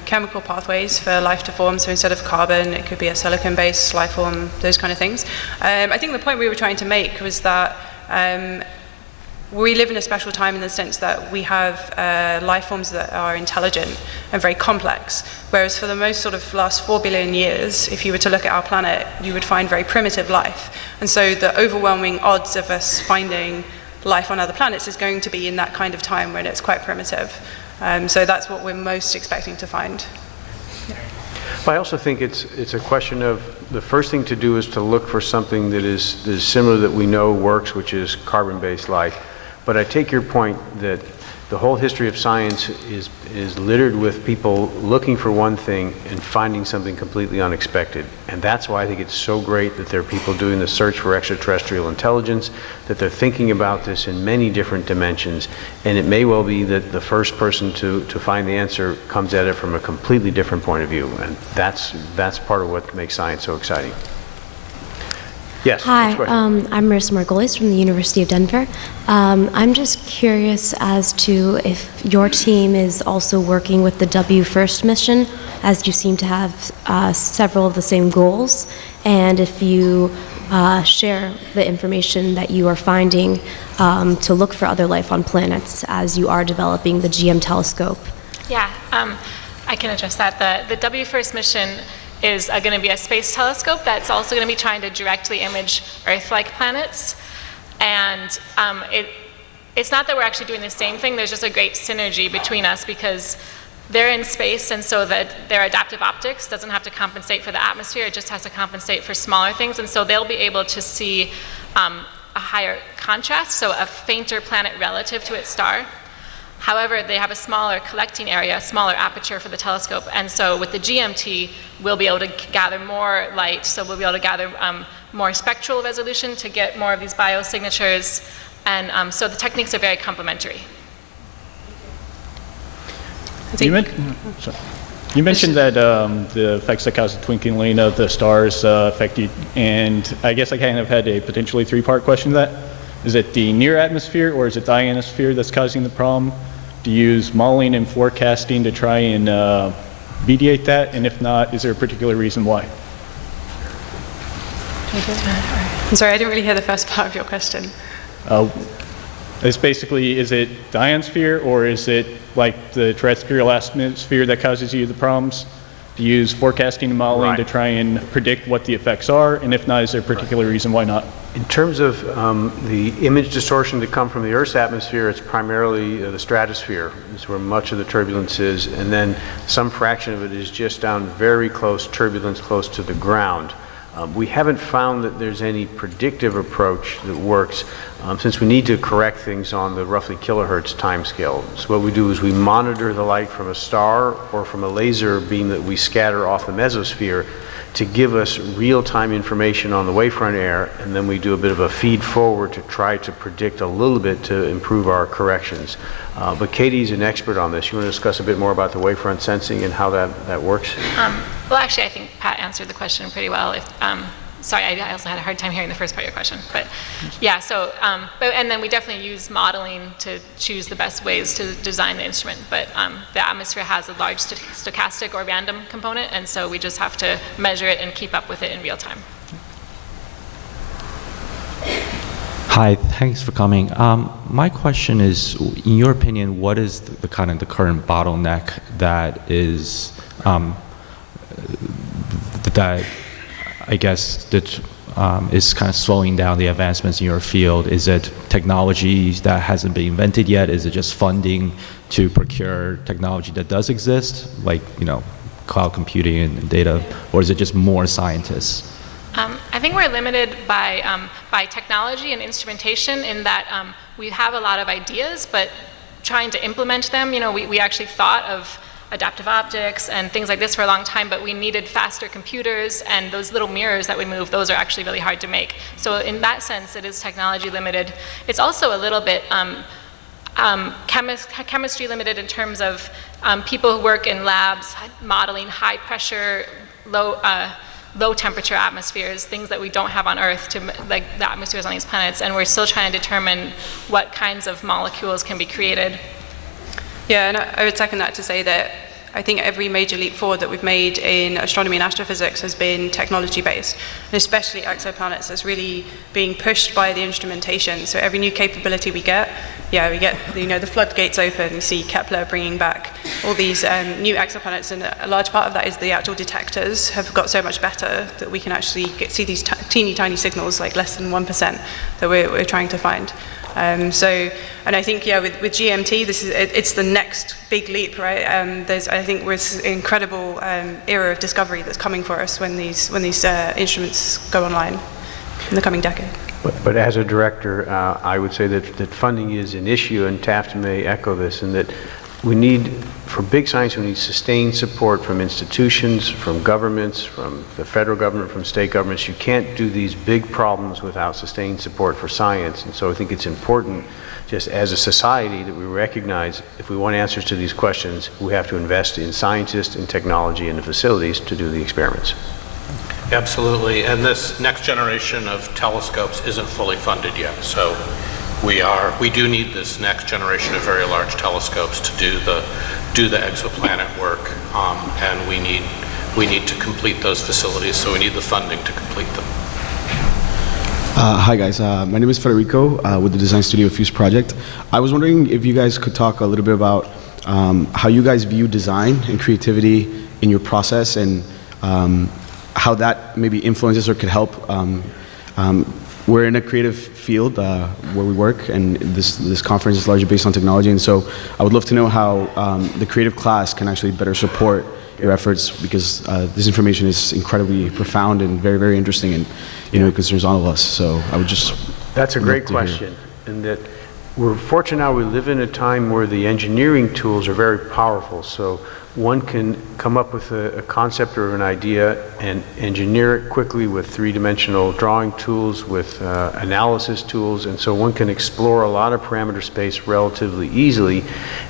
chemical pathways for life to form. So instead of carbon, it could be a silicon-based life form, those kind of things. I think the point we were trying to make was that we live in a special time in the sense that we have life forms that are intelligent and very complex, whereas for the most sort of last 4 billion years, if you were to look at our planet, you would find very primitive life. And so the overwhelming odds of us finding life on other planets is going to be in that kind of time when it's quite primitive. So that's what we're most expecting to find. Yeah. But I also think it's a question of the first thing to do is to look for something that is similar, that we know works, which is carbon-based life. But I take your point that the whole history of science is littered with people looking for one thing and finding something completely unexpected. And that's why I think it's so great that there are people doing the search for extraterrestrial intelligence, that they're thinking about this in many different dimensions. And it may well be that the first person to find the answer comes at it from a completely different point of view. And that's part of what makes science so exciting. Yes. Hi, I'm Marissa Margolis from the University of Denver. I'm just curious as to if your team is also working with the W1 mission, as you seem to have several of the same goals, and if you share the information that you are finding to look for other life on planets as you are developing the GM telescope. Yeah, I can address that. The W1 mission is going to be a space telescope that's also going to be trying to directly image Earth-like planets. And it's not that we're actually doing the same thing, there's just a great synergy between us because they're in space, and so that their adaptive optics doesn't have to compensate for the atmosphere, it just has to compensate for smaller things, and so they'll be able to see a higher contrast, so a fainter planet relative to its star. However, they have a smaller collecting area, a smaller aperture for the telescope, and so with the GMT, we'll be able to gather more light, so we'll be able to gather more spectral resolution to get more of these biosignatures, and so the techniques are very complementary. You mentioned that the effects that cause the twinkling of the stars affect you, and I guess I kind of had a potentially three-part question to that. Is it the near atmosphere or is it the ionosphere that's causing the problem? Do you use modeling and forecasting to try and mediate that? And if not, is there a particular reason why? I'm sorry, I didn't really hear the first part of your question. It's basically, is it the ionosphere or is it like the terrestrial atmosphere that causes you the problems? Do you use forecasting and modeling to try and predict what the effects are? And if not, is there a particular reason why not? In terms of the image distortion that come from the Earth's atmosphere, it's primarily the stratosphere. It's where much of the turbulence is, and then some fraction of it is just down very close, turbulence close to the ground. We haven't found that there's any predictive approach that works since we need to correct things on the roughly kilohertz time scale. So what we do is we monitor the light from a star or from a laser beam that we scatter off the mesosphere to give us real-time information on the wavefront air, and then we do a bit of a feed forward to try to predict a little bit to improve our corrections. But Katie's an expert on this. You want to discuss a bit more about the wavefront sensing and how that works? Well, actually, I think Pat answered the question pretty well. sorry, I also had a hard time hearing the first part of your question. But yeah, so, and then we definitely use modeling to choose the best ways to design the instrument. But the atmosphere has a large stochastic or random component, and so we just have to measure it and keep up with it in real time. Hi, thanks for coming. My question is, in your opinion, what is the kind of the current bottleneck that is, that I guess that is kind of slowing down the advancements in your field? Is it technology that hasn't been invented yet? Is it just funding to procure technology that does exist, like, you know, cloud computing and data, or is it just more scientists? I think we're limited by technology and instrumentation in that we have a lot of ideas, but trying to implement them, you know, we actually thought of adaptive optics and things like this for a long time, but we needed faster computers, and those little mirrors that we move, those are actually really hard to make. So in that sense, it is technology limited. It's also a little bit chemistry limited in terms of people who work in labs modeling high pressure, low temperature atmospheres, things that we don't have on Earth, to like the atmospheres on these planets, and we're still trying to determine what kinds of molecules can be created. Yeah, and I would second that to say that I think every major leap forward that we've made in astronomy and astrophysics has been technology-based, and especially exoplanets is really being pushed by the instrumentation. So every new capability we get, we get, you know, the floodgates open. You see Kepler bringing back all these new exoplanets, and a large part of that is the actual detectors have got so much better that we can actually see these teeny tiny signals, like less than 1%, that we're trying to find. And I think, with GMT, it's the next big leap, right? I think there's an incredible era of discovery that's coming for us when these instruments go online in the coming decade. But as a director, I would say that funding is an issue, and Taft may echo this, in that we need, for big science, we need sustained support from institutions, from governments, from the federal government, from state governments. You can't do these big problems without sustained support for science. And so I think it's important, just as a society, that we recognize if we want answers to these questions, we have to invest in scientists, in technology, and the facilities to do the experiments. Absolutely, and this next generation of telescopes isn't fully funded yet, so we do need this next generation of very large telescopes to do the exoplanet work, and we need to complete those facilities, so we need the funding to complete them. Hi guys, my name is Federico with the Design Studio Fuse project. I was wondering if you guys could talk a little bit about how you guys view design and creativity in your process, and how that maybe influences or could help. We're in a creative field where we work, and this conference is largely based on technology, and so I would love to know how the creative class can actually better support your efforts, because this information is incredibly profound and very, very interesting, and it concerns all of us. So I would just... That's a great question, and that we're fortunate now we live in a time where the engineering tools are very powerful. So one can come up with a concept or an idea and engineer it quickly with three-dimensional drawing tools, with analysis tools, and so one can explore a lot of parameter space relatively easily.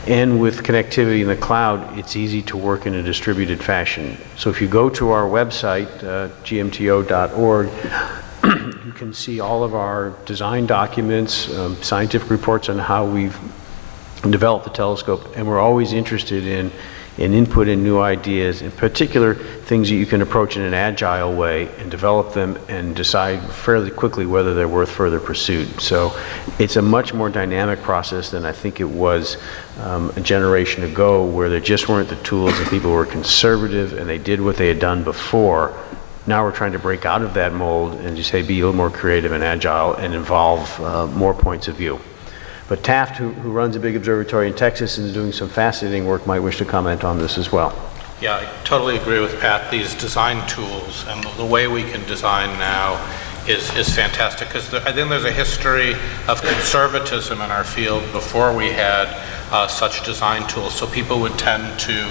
And with connectivity in the cloud, it's easy to work in a distributed fashion. So if you go to our website, gmto.org, you can see all of our design documents, scientific reports on how we've developed the telescope, and we're always interested in input in new ideas, in particular things that you can approach in an agile way and develop them and decide fairly quickly whether they're worth further pursuit. So it's a much more dynamic process than I think it was a generation ago, where there just weren't the tools and people were conservative and they did what they had done before. Now we're trying to break out of that mold and just say be a little more creative and agile and involve more points of view. But Taft, who runs a big observatory in Texas and is doing some fascinating work, might wish to comment on this as well. Yeah, I totally agree with Pat. These design tools and the way we can design now is fantastic, because I think there's a history of conservatism in our field before we had such design tools. So people would tend to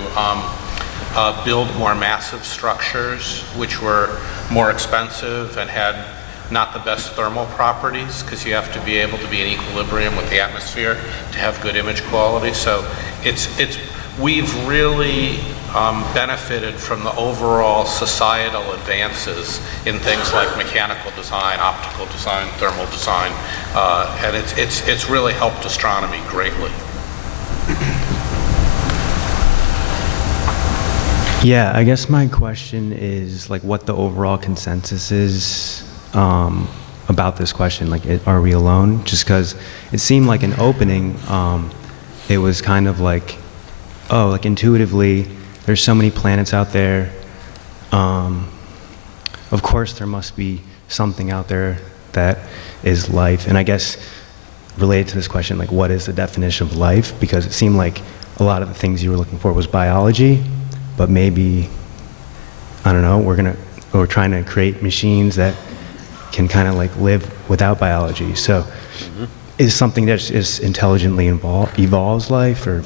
build more massive structures, which were more expensive and had not the best thermal properties, because you have to be able to be in equilibrium with the atmosphere to have good image quality. So it's we've really benefited from the overall societal advances in things like mechanical design, optical design, thermal design, and it's really helped astronomy greatly. Yeah, I guess my question is like what the overall consensus is about this question. Like, are we alone? Just because it seemed like an opening, it was kind of like, oh, like intuitively, there's so many planets out there. Of course, there must be something out there that is life. And I guess related to this question, like, what is the definition of life? Because it seemed like a lot of the things you were looking for was biology, but maybe, I don't know, we're trying to create machines that can kind of like live without biology. So is something that just intelligently evolves life, or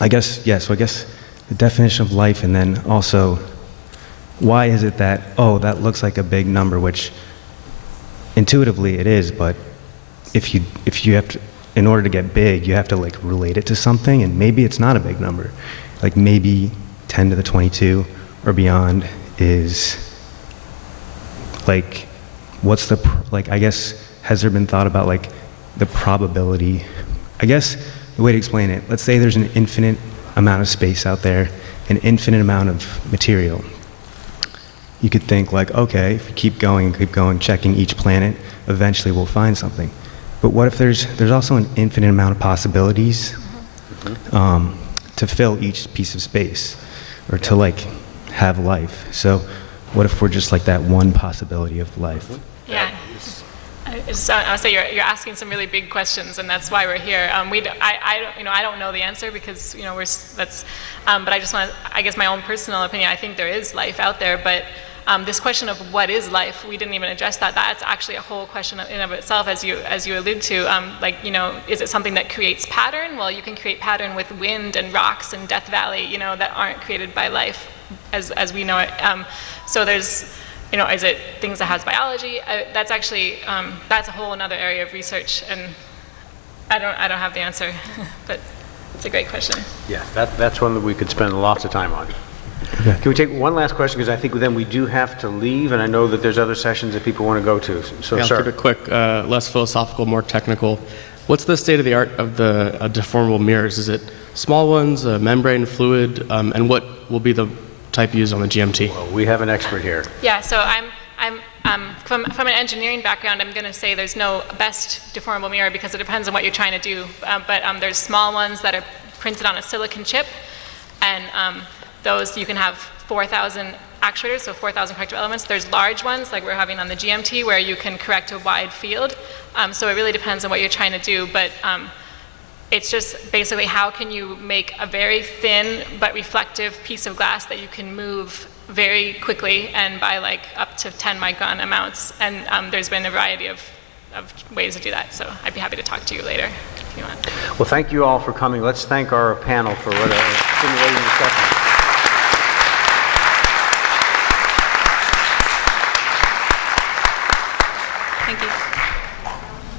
I guess, yeah, so I guess the definition of life, and then also why is it that, oh, that looks like a big number, which intuitively it is, but if you have to, in order to get big, you have to like relate it to something, and maybe it's not a big number. Like maybe 10 to the 22 or beyond is like, what's the, like, I guess, has there been thought about like the probability? I guess the way to explain it, let's say there's an infinite amount of space out there, an infinite amount of material. You could think like, okay, if we keep going, checking each planet, eventually we'll find something. But what if there's also an infinite amount of possibilities to fill each piece of space, or to like have life? So what if we're just like that one possibility of life? Yeah. I would say you're asking some really big questions, and that's why we're here. I don't know the answer because but I just want to, I guess my own personal opinion, I think there is life out there, but this question of what is life, we didn't even address that. That's actually a whole question in and of itself, as you allude to. Like, you know, is it something that creates pattern? Well, you can create pattern with wind and rocks and Death Valley, you know, that aren't created by life as we know it. So there's, you know, is it things that has biology? That's actually, that's a whole another area of research, and I don't have the answer, but it's a great question. Yeah, that's one that we could spend lots of time on. Okay. Can we take one last question, because I think then we do have to leave, and I know that there's other sessions that people want to go to. So, yeah, sir. I'll keep it quick, less philosophical, more technical. What's the state of the art of the deformable mirrors? Is it small ones, membrane, fluid, and what will be the type used on the GMT? Well, we have an expert here. Yeah, so I'm from an engineering background, I'm going to say there's no best deformable mirror because it depends on what you're trying to do. But there's small ones that are printed on a silicon chip, and those you can have 4,000 actuators, so 4,000 corrective elements. There's large ones like we're having on the GMT where you can correct a wide field. So it really depends on what you're trying to do, but it's just basically how can you make a very thin but reflective piece of glass that you can move very quickly and by like up to 10 micron amounts. And there's been a variety of ways to do that, so I'd be happy to talk to you later if you want. Well, thank you all for coming. Let's thank our panel for what a stimulating discussion. Thank you.